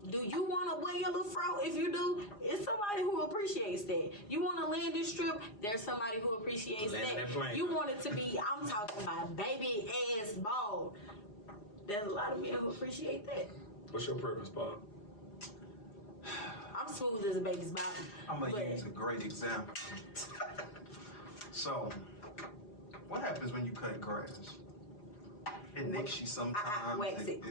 Do you want to wear your little fro? If you do, it's somebody who appreciates that. You want a landing strip? There's somebody who appreciates Landing that. that plane. You want it to be, I'm talking about baby ass bald. There's a lot of men who appreciate that. what's your preference, Paul? I'm smooth as a baby's body. I'm gonna but use a great example. So, what happens when you cut grass? It nicks you sometimes. wax it.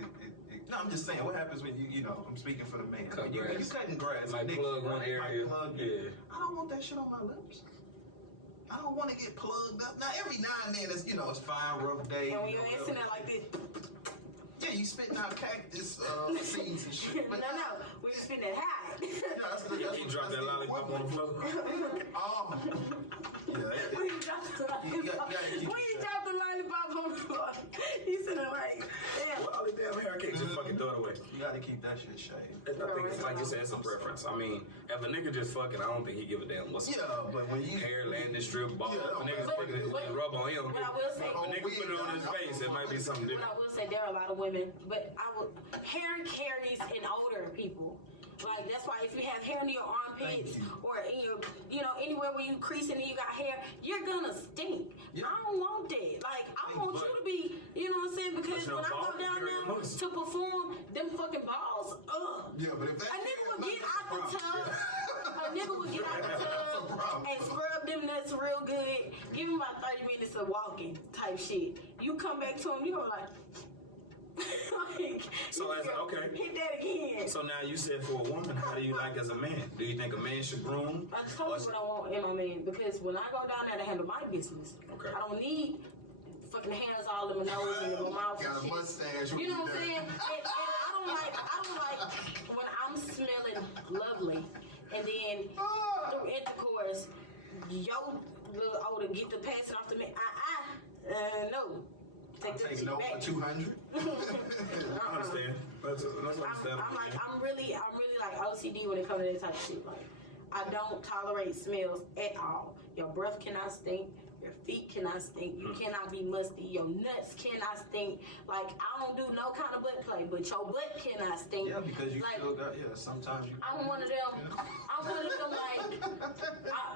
No, I'm just saying, what happens when you know, I'm speaking for the man. Cut When you grass. cutting grass, It might it nicks plug you, one right? It might area. plug you. Yeah. I don't want that shit on my lips. I don't want to get plugged up. Now, every now and then, it's, it's fine, rough day. and when you you're know, asking whatever. that like this, Yeah, you spitting out cactus seeds and shit. no, But when you spin that high. You drop that lollipop on the floor. Oh. Yeah. When you drop the lollipop, gotta keep when you it drop the lollipop on the floor, you sitting like, yeah. Well, all the damn hair can't just fucking throw it away. You gotta keep that shit shaved. I think it's like you said, it's a preference. I mean, if a nigga just fucking, I don't think he give a damn what's Yeah, but when you hair, landing strip, ball. Yeah, If a nigga's but- putting his but- rub on him. But I will say, If a nigga put it on his face, it might be something but different. I will say there are a lot of women, but hair carries in older people. Like, that's why if you have hair in your armpits Thank you. or in your, anywhere where you creasing and you got hair, you're gonna stink. Yeah. I don't want that. Like, I want you to be, you know what I'm saying? Because But your when I balls go down carry there muscle. to perform, them fucking balls, Yeah, but if that a nigga would get out the tub. A nigga would get out the That's a tub problem. and scrub them nuts real good. Give him about 30 minutes of walking type shit. You come back to him, you go like, like, So you as go, okay. hit that again. So now you said for a woman, how do you like as a man? Do you think a man should groom? I just told you what I want in my man because when I go down there to handle my business, Okay. I don't need fucking hairs all in my nose and in my mouth. Got a and shit. mustache. You know what I'm saying? And I don't like when I'm smelling lovely and then through intercourse, yo little older get to pass it off to me. No. I'll Take that take shit no back. for 200. I understand. That's understandable. I'm really like OCD when it comes to that type of shit. Like, I don't tolerate smells at all. Your breath cannot stink. Your feet cannot stink. You cannot be musty. Your nuts cannot stink. Like, I don't do no kind of butt play, but your butt cannot stink. Yeah, because you like, still got, sometimes you. I'm one of them. I'm one of them, like,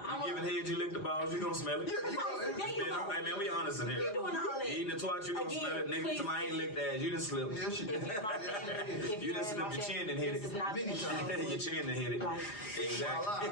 I'm Giving head, you lick the balls, you gonna smell it. Hey man, we honest in here. You doing all that. Eating the twat, you gonna Again, smell it. Nigga, please. I ain't licked that. You done slipped. Yeah, she did. If You done know slipped what your I'm chin and hit this it. is not Many times. Your chin and hit it. Like, Exactly.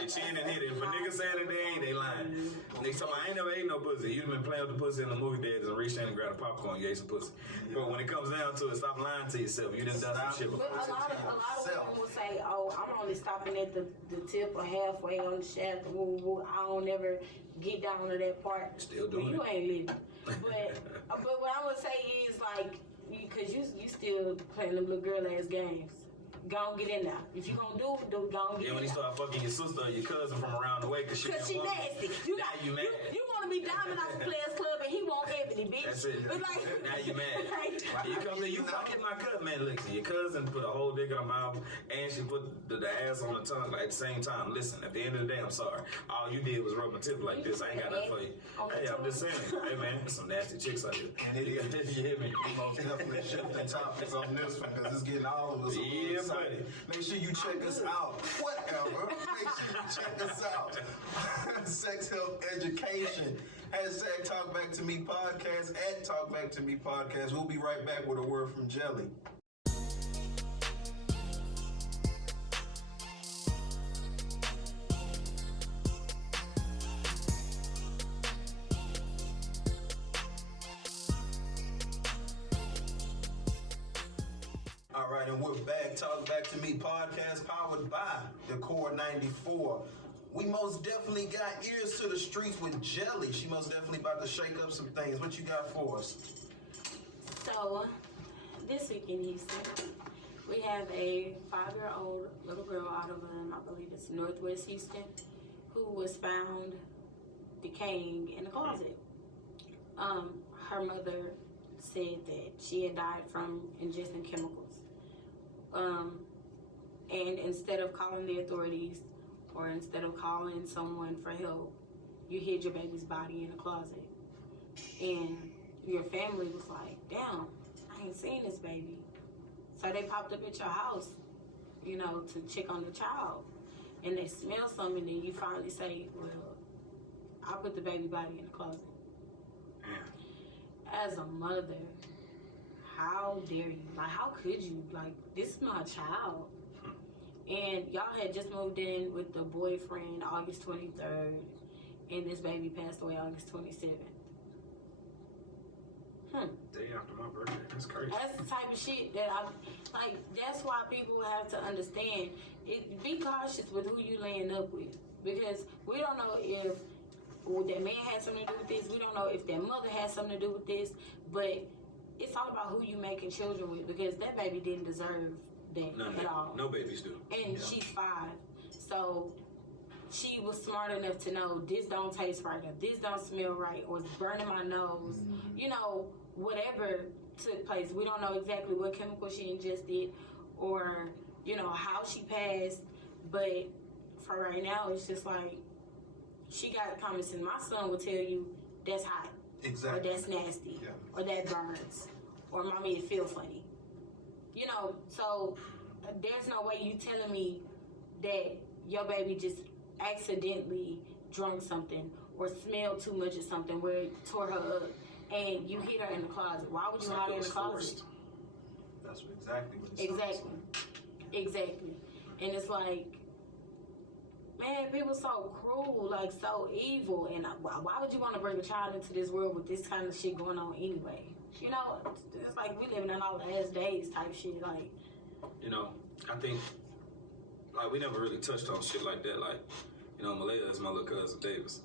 Your chin and hit it. If a nigga saying that they ain't, they lying. Nigga talking about, I ain't never ate no pussy. You done been playing with the pussy in the movie theaters and reached in and grabbed a popcorn, you ate some pussy. But when it comes down to it, stop lying to yourself. You done done some shit before. But a lot of women will say, "Oh, I'm only stopping at the tip or halfway on the shaft. Woo, woo. I don't ever get down to that part." Still But doing you it. ain't living. But what I would say is like, because you still playing them little girl ass games. Go and get in there. If you gonna do, go and get Yeah, in when you there. start fucking your sister or your cousin from around the way, cause Cause she nasty. Now you mad. You want to be diamond off the Players Club and he won't Ebony, bitch. That's it. But like, now you mad. You come there, you fucking my cousin, man. Listen, your cousin put a whole dick in her mouth and she put the ass on the tongue like at the same time. Listen, at the end of the day, I'm sorry. All you did was rub my tip like this. I ain't got nothing for you. Hey, I'm just saying. Hey, man, there's some nasty chicks out here. And it is. You hear me? Most definitely shifting topics on this one because it's getting all of us a little excited. Make sure you check us out. Whatever. Make sure you check us out. Sex Health Education. Hashtag TalkBack2MePodcast at TalkBack2MePodcast. We'll be right back with a word from Jelly. All right, and we're back. Talk Back to Me podcast powered by TheCore94. We most definitely got ears to the streets with Jelly. She most definitely about to shake up some things. What you got for us? so this week in Houston, we have a 5-year-old little girl out of, I believe it's Northwest Houston, who was found decaying in a closet. Her mother said that she had died from ingesting chemicals. And instead of calling the authorities or instead of calling someone for help, you hid your baby's body in a closet. And your family was like, damn, I ain't seen this baby. So they popped up at your house, you know, to check on the child. And they smell something and you finally say, well, I put the baby body in the closet. As a mother, how dare you? Like, how could you? Like, this is my child. And y'all had just moved in with the boyfriend August 23rd, and this baby passed away August 27th. Day after my birthday. That's crazy. That's the type of shit that like, that's why people have to understand. Be cautious with who you laying up with. Because we don't know if that man had something to do with this. We don't know if that mother had something to do with this. But it's all about who you making children with, because that baby didn't deserve that at all. No babies do. And she's 5. So she was smart enough to know this don't taste right, or this don't smell right, or it's burning my nose. You know, whatever took place. We don't know exactly what chemical she ingested or, you know, how she passed. But for right now, it's just like, she got comments, and my son will tell you that's hot. Exactly. Or that's nasty. Or that burns. Or mommy, it feel funny. You know, so there's no way you telling me that your baby just accidentally drunk something or smelled too much of something where it tore her up and you hid her in the closet. Why would you hide her in the closet? That's exactly what it sounds like. Exactly. And it's like, man, people so cruel, like so evil. And why would you want to bring a child into this world with this kind of shit going on anyway? You know, it's like we living in all the last days type shit. Like, you know, I think, like, we never really touched on shit like that. Like, you know, Malaya is my little cousin Davis.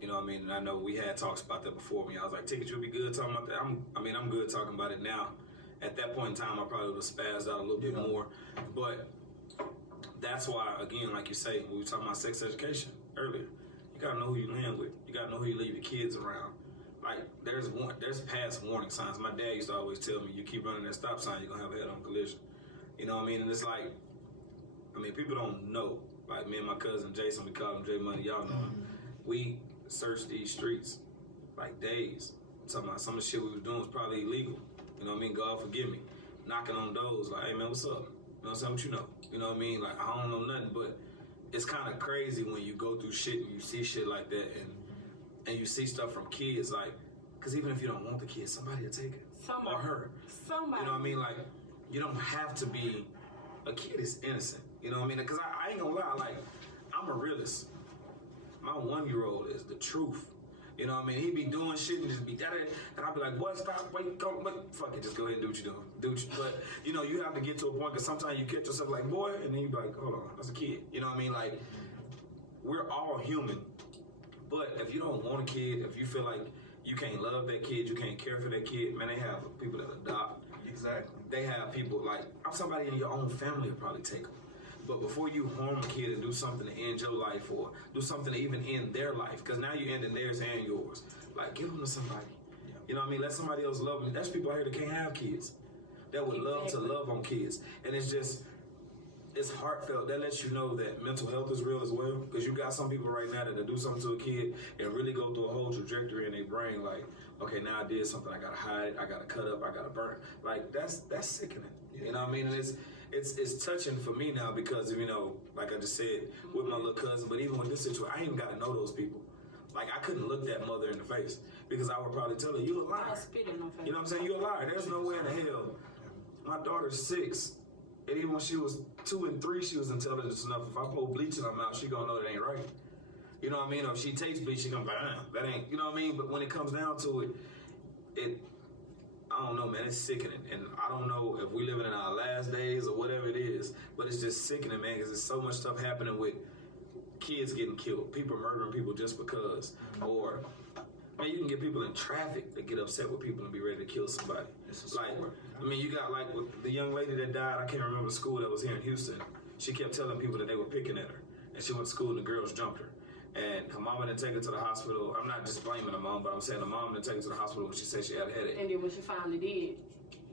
You know what I mean? And I know we had talks about that before me. I was like, Ticket, you'll be good talking about that. I'm good talking about it now. At that point in time, I probably would have spazzed out a little bit more. But that's why, again, like you say, we were talking about sex education earlier. You gotta know who you land with. You gotta know who you leave your kids around. Like, there's past warning signs. My dad used to always tell me, you keep running that stop sign, you're gonna have a head-on collision. You know what I mean? And it's like, I mean, people don't know. Like, me and my cousin Jason, we call him J Money, y'all know him. We searched these streets like days. I'm talking about some of the shit we was doing was probably illegal. You know what I mean? God forgive me. Knocking on doors like, hey man, what's up? You know what I'm saying? What you know? You know what I mean? Like, I don't know nothing, but it's kind of crazy when you go through shit and you see shit like that and you see stuff from kids, like, because even if you don't want the kid, somebody will take it. Somebody. Or her. Somebody. You know what I mean? Like, you don't have to be, a kid is innocent. You know what I mean? Because I ain't gonna lie, like, I'm a realist. My 1-year-old is the truth. You know what I mean? He be doing shit and just be that, and I'll be like, boy, stop, wait, go, wait, fuck it, just go ahead and do what you're doing. But, you know, you have to get to a point, because sometimes you catch yourself like, boy, and then you be like, hold on, that's a kid. You know what I mean? Like, we're all human. But if you don't want a kid, if you feel like you can't love that kid, you can't care for that kid, man, they have people that adopt. Exactly. They have people, like, somebody in your own family will probably take them. But before you harm a kid and do something to end your life or do something to even end their life, because now you're ending theirs and yours. Like, give them to somebody. You know what I mean? Let somebody else love them. There's people out here that can't have kids, that would love to love on kids. And it's just, it's heartfelt. That lets you know that mental health is real as well. Because you got some people right now that do something to a kid and really go through a whole trajectory in their brain. Like, okay, now I did something. I gotta hide it. I gotta cut up. I gotta burn. Like, that's sickening. You know what I mean? And it's touching for me now because, you know, like I just said, with my little cousin, but even with this situation, I ain't even gotta know those people. Like, I couldn't look that mother in the face because I would probably tell her, you a liar. You know what I'm saying? You a liar. There's no way in the hell. My daughter's 6, and even when she was 2 and 3, she was intelligent enough. If I pour bleach in her mouth, she gonna know that ain't right. You know what I mean? Or if she tastes bleach, she gonna be like, that ain't, you know what I mean? But when it comes down to it, I don't know, man, it's sickening. And I don't know if we living in our last days or whatever it is, but it's just sickening, man, because there's so much stuff happening with kids getting killed, people murdering people just because, or man, you can get people in traffic that get upset with people and be ready to kill somebody. Like, I mean, you got like with the young lady that died. I can't remember the school that was here in Houston. She kept telling people that they were picking at her, and she went to school and the girls jumped her. And her mama didn't take her to the hospital. I'm not just blaming the mom, but I'm saying the mom didn't take her to the hospital when she said she had a headache. And then when she finally did,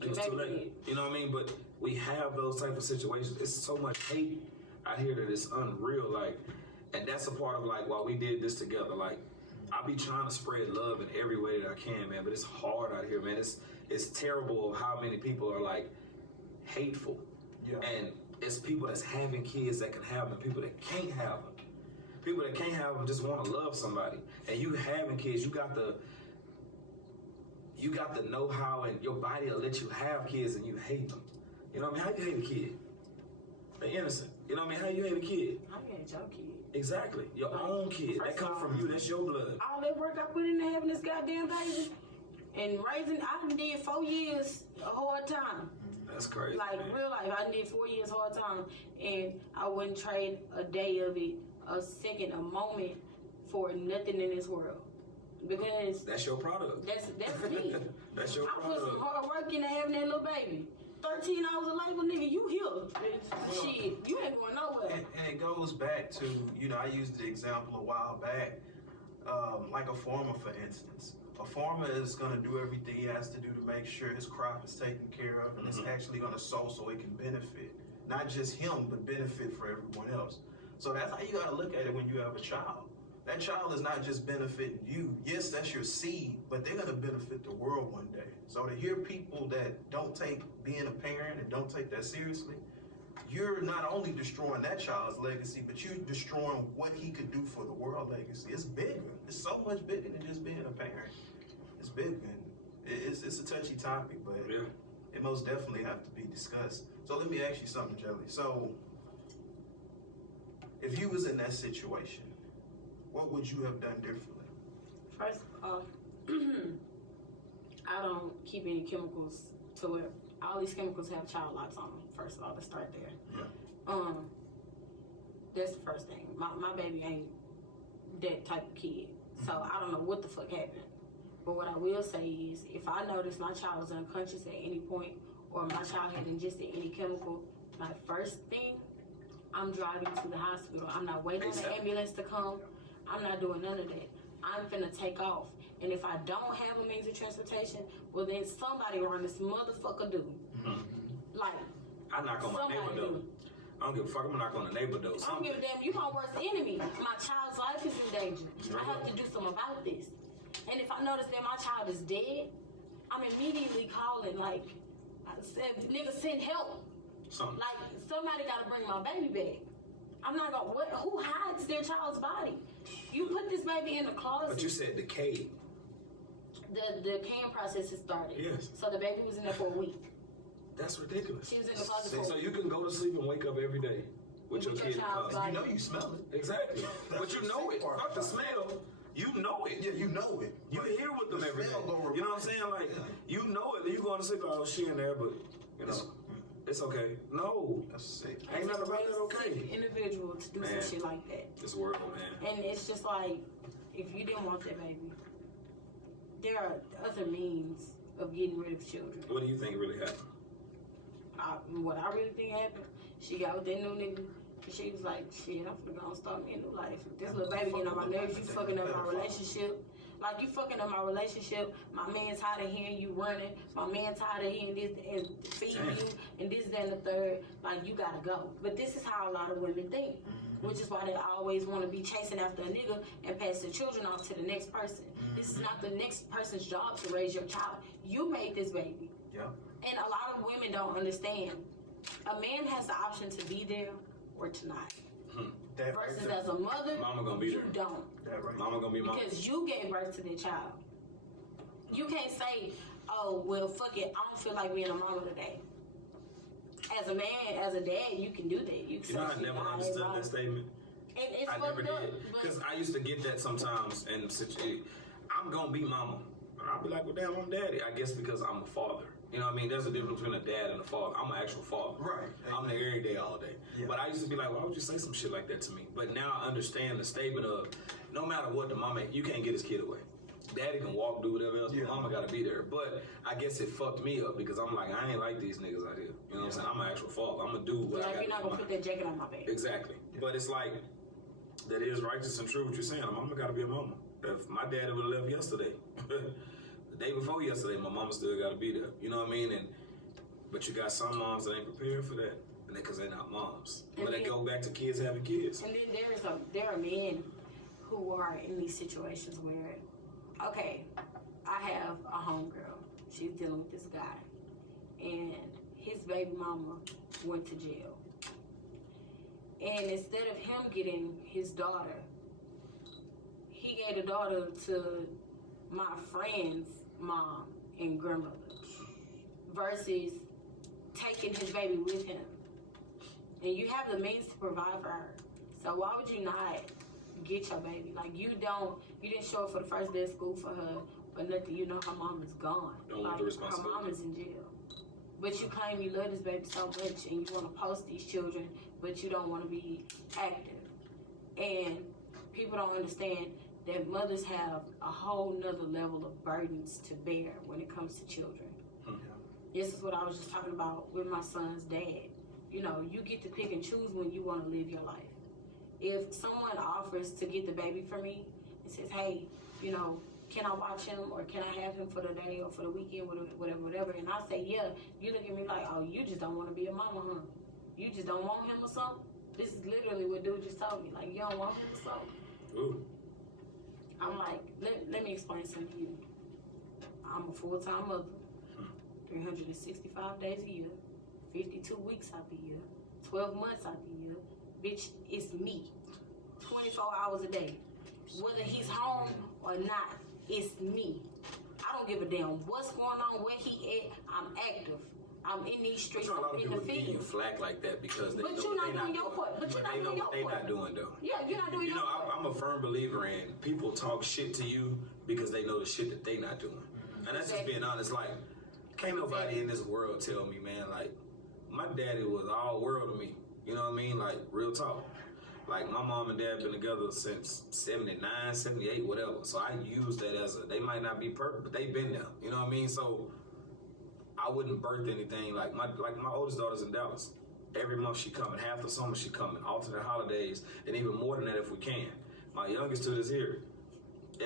it was too late. You know what I mean? But we have those type of situations. It's so much hate out here that it's unreal. Like, and that's a part of like why we did this together. Like, I be trying to spread love in every way that I can, man. But it's hard out here, man. It's terrible how many people are like hateful. Yeah. And it's people that's having kids that can have them, people that can't have them. People that can't have them just want to love somebody. And you having kids, you got the know-how, and your body will let you have kids and you hate them. You know what I mean? How you hate a kid? They're innocent. You know what I mean? How you hate a kid? I hate your kid. Exactly. Your own kid. That come from you. That's your blood. All that work I put into having this goddamn baby and raising, I did 4 years a hard time. That's crazy. Like, man. Real life, I did 4 years hard time, and I wouldn't trade a day of it, a second, a moment for nothing in this world. Because that's your product. That's me. That's your product. I put some hard work into having that little baby. 13 hours of labor, nigga, you here. Shit, you ain't going nowhere. And it goes back to, you know, I used the example a while back, like a farmer, for instance. A farmer is going to do everything he has to do to make sure his crop is taken care of, and it's actually going to sow so it can benefit. Not just him, but benefit for everyone else. So that's how you got to look at it when you have a child. That child is not just benefiting you. Yes, that's your seed, but they're going to benefit the world one day. So to hear people that don't take being a parent and don't take that seriously, you're not only destroying that child's legacy, but you're destroying what he could do for the world legacy. It's bigger. It's so much bigger than just being a parent. It's bigger. And it's a touchy topic, but it most definitely have to be discussed. So let me ask you something, Jelly. So if you was in that situation, what would you have done differently? First of all, I don't keep any chemicals to it. All these chemicals have child locks on them. First of all, let's start there. Yeah. That's the first thing. My baby ain't that type of kid, so I don't know what the fuck happened. But what I will say is, if I notice my child was unconscious at any point, or my child had ingested any chemical, my first thing, I'm driving to the hospital. I'm not waiting on the ambulance to come. I'm not doing none of that. I'm finna take off. And if I don't have a means of transportation, well then somebody around this motherfucker do. Like, I knock on my neighbor door. I don't give a fuck, I'm gonna knock on the neighbor door. I don't give a damn, you my worst enemy. My child's life is in danger. I have to do something about this. And if I notice that my child is dead, I'm immediately calling, like, I said, nigga, send help. Something. Like, somebody gotta bring my baby back. I'm not gonna, who hides their child's body? You put this baby in the closet. But you said decay. The decaying process has started. Yes. So the baby was in there for a week. That's ridiculous. She was in the closet for a So week. you can go to sleep and wake up every day with your kid in the closet. You know you smell it. Exactly. But you know it. Fuck the smell. You know it. Yeah, you know it. You here with them every day. You know what I'm saying? Like, you know it. You going to sleep, oh, she in there, but, you know, it's okay. No. That's sick. Ain't nothing about that okay. Individual to do some shit like that. This world, man. And it's just like, if you didn't want that baby, there are other means of getting rid of children. What do you think really happened? What I really think happened, she got with that new nigga, She was like, shit, I'm finna go and start me a new life. This little baby getting on my nerves. You fucking up my relationship. Like, you fucking up my relationship. My man tired of hearing you running. My man tired of hearing this and feeding you and this, that, and the third. Like, you gotta go. But this is how a lot of women think, which is why they always want to be chasing after a nigga and pass the children off to the next person. This is not the next person's job to raise your child. You made this baby. Yeah. And a lot of women don't understand. A man has the option to be there or to not. Versus as a mother, Mama gonna be you there. don't. Mama gonna be mama. Because you gave birth to their child. You can't say, oh, well, fuck it, I don't feel like being a mama today. As a man, as a dad, you can do that. You can You know, say I never understood that statement. It's I never fucked up. did. Because I used to get that sometimes, and I'm gonna be mama. And I'll be like, well, damn, I'm daddy. I guess because I'm a father. You know what I mean? There's a difference between a dad and a father. I'm an actual father. Right. I'm there every day, all day. Yeah. But I used to be like, why would you say some shit like that to me? But now I understand the statement of, no matter what, the mama, you can't get his kid away. Daddy can walk, do whatever else, but mama gotta be there. But I guess it fucked me up because I'm like, I ain't like these niggas out here. You know what I'm saying? I'm an actual father. I'm gonna do what I gotta do. You're not gonna put that jacket on my back. Exactly. But it's like, that is righteous and true what you're saying. A mama gotta be a mama. If my daddy would have left yesterday, the day before yesterday, my mama still gotta be there. You know what I mean? But you got some moms that ain't prepared for that, and because they're not moms. But they go back to kids having kids. And then there are men who are in these situations where, okay, I have a homegirl. She's dealing with this guy, and his baby mama went to jail. And instead of him getting his daughter, he gave the daughter to my friend's mom and grandmother versus taking his baby with him. And you have the means to provide for her. So why would you not get your baby? Like, you didn't show up for the first day of school for her, but nothing, you know her mom is gone. Don't want the Her responsibility. mom is in jail. But you claim you love this baby so much and you want to post these children, but you don't want to be active. And people don't understand that mothers have a whole nother level of burdens to bear when it comes to children. This is what I was just talking about with my son's dad. You know, you get to pick and choose when you want to live your life. If someone offers to get the baby for me and says, hey, you know, can I watch him or can I have him for the day or for the weekend, whatever, and I say, yeah, you look at me like, oh, you just don't want to be a mama, huh? You just don't want him or something? This is literally what dude just told me. Like, you don't want him or something? Ooh. I'm like, let me explain something to you. I'm a full-time mother. 365 days a year, 52 weeks out the year, 12 months out the year. Bitch, it's me. 24 hours a day. Whether he's home or not, it's me. I don't give a damn what's going on, where he at. I'm active. I'm in these streets, I'm in the You field. flack like that because they But know you're what not doing your part. But you're not doing your part. They're not doing though. Yeah, you're not doing You your know, part. I'm a firm believer in people talk shit to you because they know the shit that they not doing. And that's just being honest. Like, can't nobody in this world tell me, man, like, my daddy was all world to me. You know what I mean? Like, real talk. Like, my mom and dad been together since 79, 78, whatever. So I use that as they might not be perfect, but they been there. You know what I mean? So I wouldn't birth anything. Like my oldest daughter's in Dallas. Every month she coming. Half the summer she coming. Alternate holidays. And even more than that if we can. My youngest two is here.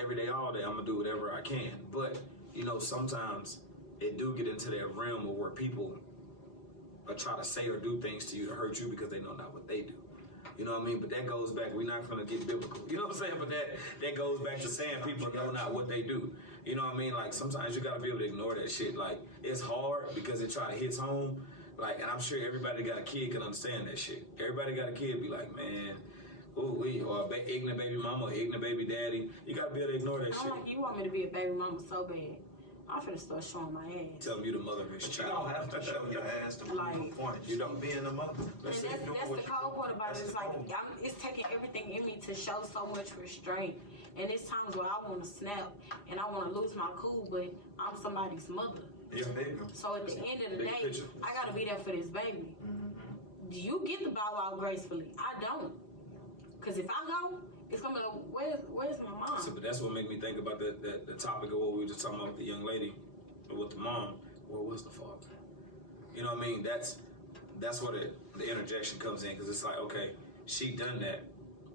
Every day, all day, I'm going to do whatever I can. But, you know, sometimes it do get into that realm of where people try to say or do things to you to hurt you because they know not what they do. You know what I mean? But that goes back, we're not going to get biblical. You know what I'm saying? But that goes back to saying people know not what they do. You know what I mean? Like, sometimes you got to be able to ignore that shit. Like, it's hard because it try to hit home. Like, and I'm sure everybody that got a kid can understand that shit. Everybody got a kid be like, man, ooh, or ignorant baby mama, or ignorant baby daddy. You got to be able to ignore that shit. I'm like, you want me to be a baby mama so bad. I'm finna start showing my ass. Tell him you the mother of his But you child. don't have to show your ass to prove a point. You don't being a mother. That's And it. that's the cold part about it. It's like, it's taking everything in me to show so much restraint. And it's times where I want to snap and I want to lose my cool, but I'm somebody's mother. It's bigger. So at the end of the Big day, picture. I got to be there for this baby. Do you get to bow out gracefully? I don't. Because if I go, it's going to be like, where's my mom? So, but that's what made me think about the topic of what we were just talking about with the young lady, with the mom. Where was the father? You know what I mean? That's where the interjection comes in, because it's like, okay, she done that.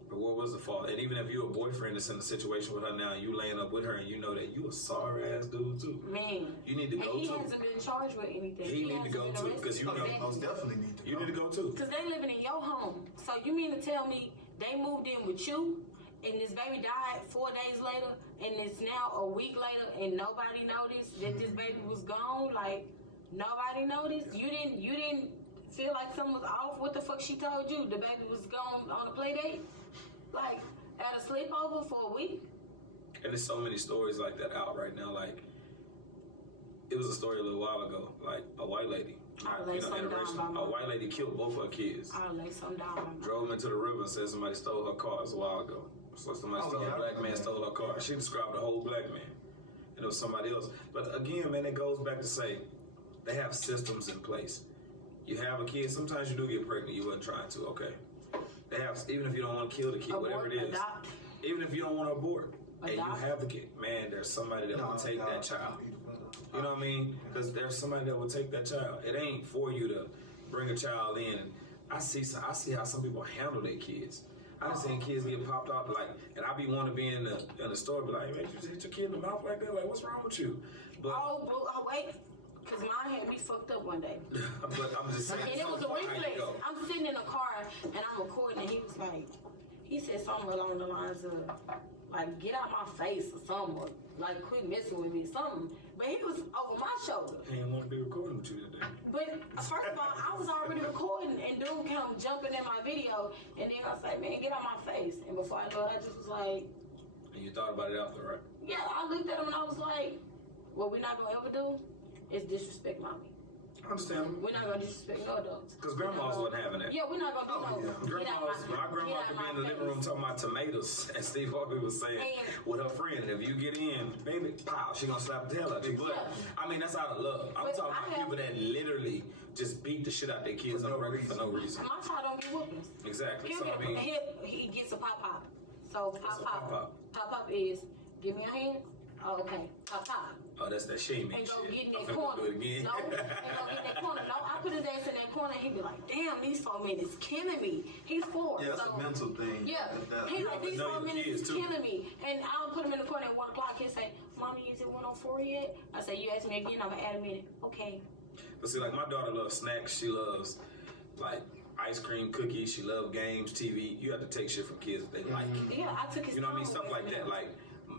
But what was the fault? And even if you're a boyfriend that's in a situation with her now, and you laying up with her, and you know that you a sorry ass dude too. Man, you need to go he too. He hasn't been charged with anything. He need to go too, because you know most definitely need to. You need to go too. Because they living in your home. So you mean to tell me they moved in with you, and this baby died 4 days later, and it's now a week later, and nobody noticed that this baby was gone? Like, nobody noticed? You didn't feel like something was off? What the fuck she told you? The baby was gone on a play date? Like, at a sleepover for a week? And there's so many stories like that out right now. Like, it was a story a little while ago. Like, a white lady, a white lady killed both her kids. I'll lay some down. Drove into the river and said somebody stole her car. It was a while ago. So a black man stole her car. She described a whole black man. And it was somebody else. But again, man, it goes back to say, they have systems in place. You have a kid, sometimes you do get pregnant, you wasn't trying to, okay. They have, even if you don't want to kill the kid, Abort, whatever it is. Adopt. Even if you don't want to abort, and you Adopt. have the kid, man, there's somebody that will take that child. You know what I mean? Because there's somebody that will take that child. It ain't for you to bring a child in. And I see how some people handle their kids. I've seen kids get popped out, like, and I be want to be in the store, be like, man, you just hit your kid in the mouth like that? Like, what's wrong with you? But Oh, wait. Because mine had me fucked up one day. but I'm just saying. And it was a reflex. I'm sitting in a car and I'm recording, and he said something along the lines of, like, get out my face or something, or like, quit messing with me, something. But he was over my shoulder. He didn't want to be recording with you today. But first of all, I was already recording, and dude come jumping in my video, and then I was like, man, get out my face. And before I knew it, I just was like. And you thought about it after, right? Yeah, I looked at him and I was like, what we're not going to ever do is disrespect mommy. I understand. We're not going to disrespect no adults. Because grandmas wasn't having that. Yeah, we're not going to do My grandma could be in the living room talking about tomatoes, as Steve Harvey was saying, with her friend. And if you get in, baby, pow, she gonna slap the hell out you. But, I mean, that's out of love. I'm talking about people that literally just beat the shit out their kids on the regular for no reason. My child don't get whoopings. Exactly. So, I mean, he gets a pop-pop. So pop-pop? Pop-pop is, give me a hand. Oh, okay. Pop-pop. Oh, that's that shaming and shit. go get in I'm that finna corner. do it again. No, and go get in that corner. No, I put his ass in that corner, and he'd be like, damn, these 4 minutes killing me. He's 4. Yeah, that's a mental thing. Yeah. He like, these 4 minutes is killing me. And I'll put him in the corner at 1 o'clock. He'll say, Mommy, is it 1:04 yet? I say, you ask me again, I'm going to add a minute. Okay. But see, like, my daughter loves snacks. She loves, like, ice cream, cookies. She loves games, TV. You have to take shit from kids that they like. Yeah, I took his You know what I mean? Stuff like that. Like,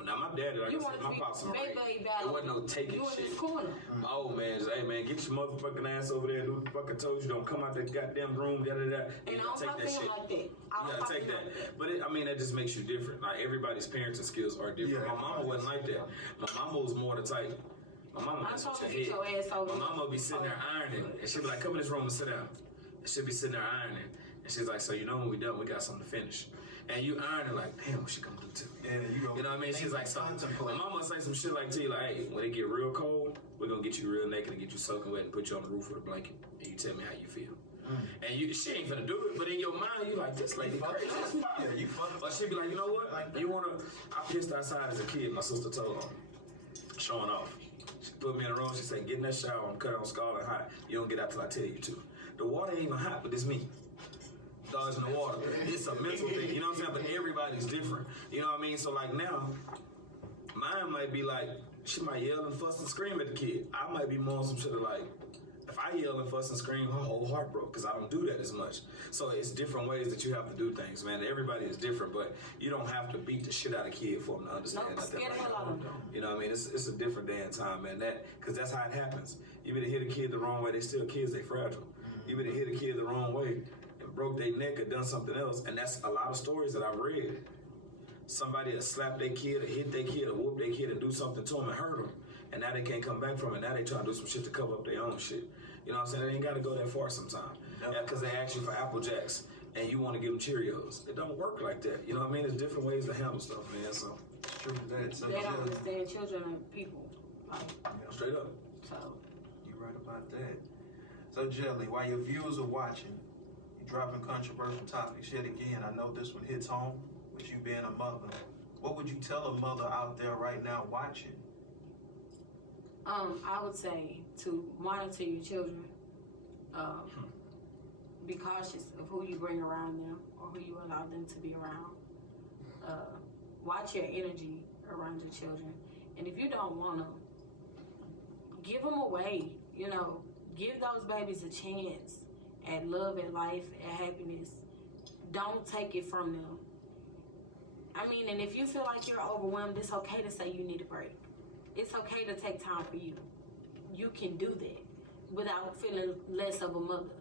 now my daddy, like I said, my pops some great. There wasn't no taking shit. Oh man, just, hey man, get your motherfucking ass over there. Do what the fuck I told you. Don't come out that goddamn room. Da da da. And I don't take that shit. Like that. You gotta take that. But I mean, that just makes you different. Like everybody's parenting skills are different. My mama wasn't like that. My mama was more the type. My mama mess with your head. My mama would be sitting there ironing, and she'd be like, "Come in this room and sit down." And she'd be sitting there ironing, and she's like, "So you know when we done, we got something to finish." And you ironing like, damn, what she gonna do to me? Yeah, you know what I mean? She's like, so my mama say some shit like to you, like, hey, when it get real cold, we're gonna get you real naked and get you soaking wet and put you on the roof with a blanket, and you tell me how you feel. And she ain't finna do it, but in your mind, you like, this lady crazy. Yeah, you fuck. Or she'd be like, you know what? You wanna? I pissed outside as a kid. My sister told on me, showing off. She put me in a room. She said, get in that shower. I'm cutting on scalding hot. You don't get out till I tell you to. The water ain't even hot, but it's me. Dodging the water. It's a mental thing, you know what I'm saying? But everybody's different. You know what I mean? So like now, mine might be like, she might yell and fuss and scream at the kid. I might be more on some shit of like, if I yell and fuss and scream, her whole heart broke, because I don't do that as much. So it's different ways that you have to do things, man. Everybody is different, but you don't have to beat the shit out of a kid for them to understand nothing like that. You know what I mean? It's a different day and time, man. Because that's how it happens. You better hit a kid the wrong way, they still kids, they fragile. You better hit a kid the wrong way, broke their neck or done something else, and that's a lot of stories that I've read. Somebody that slapped their kid or hit their kid or whooped their kid and do something to them and hurt them, and now they can't come back from it. Now they trying to do some shit to cover up their own shit. You know what I'm saying? They ain't got to go that far sometimes. Yeah, because they ask you for Apple Jacks and you want to give them Cheerios. It don't work like that. You know what I mean? There's different ways to handle stuff, man. So it's true that. So they don't understand children and people. Like, straight up. So you're right about that. So Jelly, while your viewers are watching, dropping controversial topics yet again. I know this one hits home with you being a mother. What would you tell a mother out there right now watching? I would say to monitor your children. Be cautious of who you bring around them or who you allow them to be around. Watch your energy around your children. And if you don't want them, give them away. You know, give those babies a chance at love, at life, at happiness. Don't take it from them. I mean, and if you feel like you're overwhelmed, it's okay to say you need a break. It's okay to take time for you. You can do that without feeling less of a mother.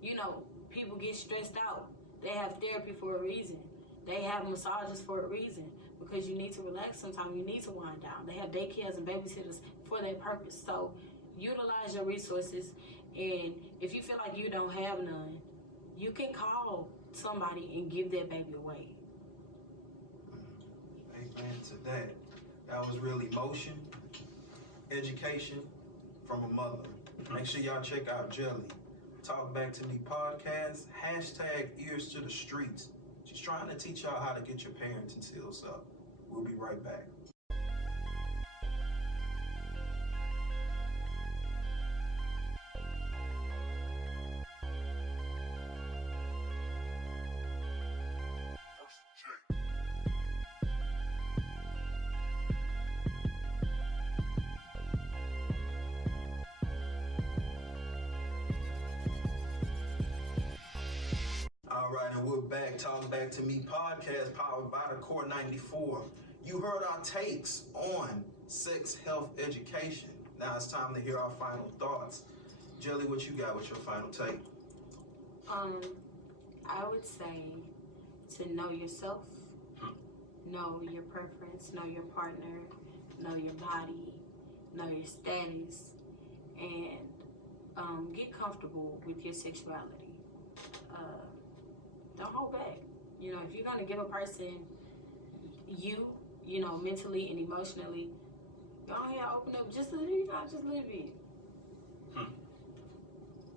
You know, people get stressed out. They have therapy for a reason. They have massages for a reason, because you need to relax sometimes. You need to wind down. They have daycares and babysitters for that purpose. So utilize your resources, and if you feel like you don't have none, you can call somebody and give that baby away. Amen to that. That was real emotion, education from a mother. Make sure y'all check out Jelly. Talk Back to Me podcast, hashtag ears to the streets. She's trying to teach y'all how to get your parenting skills up. We'll be right back. All right, and we're back. Talk Back to Me podcast, powered by TheCore94. You heard our takes on sex, health, education. Now it's time to hear our final thoughts. Jelly, what you got with your final take? I would say to know yourself, know your preference, know your partner, know your body, know your status, and get comfortable with your sexuality. Don't hold back. You know, if you're gonna give a person you know, mentally and emotionally, go ahead, open up just a little bit.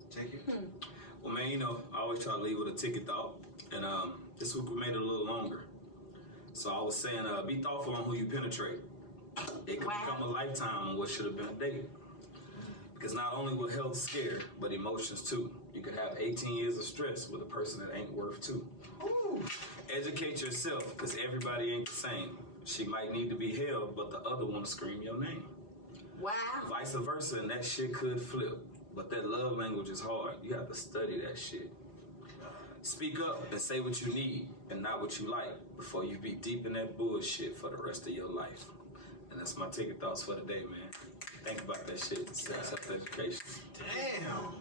Take it. Well, man, you know, I always try to leave with a ticket thought, and this week we made it a little longer. So I was saying, be thoughtful on who you penetrate. It could become a lifetime on what should have been a date. Because not only will health scare, but emotions too. You could have 18 years of stress with a person that ain't worth two. Ooh. Educate yourself, because everybody ain't the same. She might need to be held, but the other want to scream your name. Wow. Vice versa, and that shit could flip. But that love language is hard. You have to study that shit. Speak up and say what you need and not what you like before you be deep in that bullshit for the rest of your life. And that's my ticket thoughts for the day, man. Think about that shit. Sex, health, education. Damn.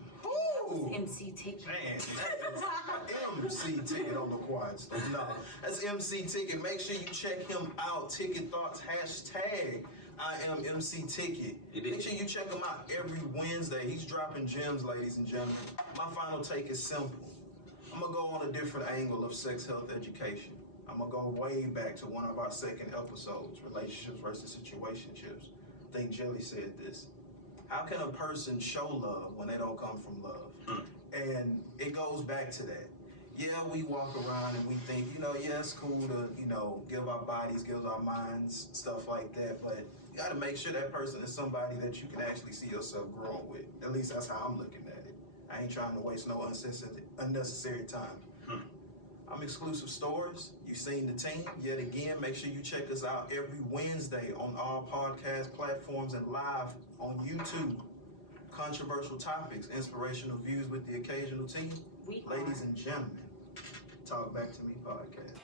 MC Ticket. Man, that is MC Ticket on the quiet stuff. No, that's MC Ticket. Make sure you check him out. Ticket Thoughts, hashtag I am MC Ticket. Make sure you check him out every Wednesday. He's dropping gems, ladies and gentlemen. My final take is simple. I'm going to go on a different angle of sex, health, education. I'm going to go way back to one of our second episodes, relationships versus situationships. I think Jelly said this. How can a person show love when they don't come from love? And it goes back to that. Yeah, we walk around and we think, you know, yeah, it's cool to, you know, give our bodies, give our minds, stuff like that. But you got to make sure that person is somebody that you can actually see yourself growing with. At least that's how I'm looking at it. I ain't trying to waste no unnecessary time. I'm Exclusive Stories. You've seen the team. Yet again, make sure you check us out every Wednesday on all podcast platforms and live on YouTube. Controversial topics, inspirational views with the occasional team. Ladies and gentlemen, Talk Back to Me podcast.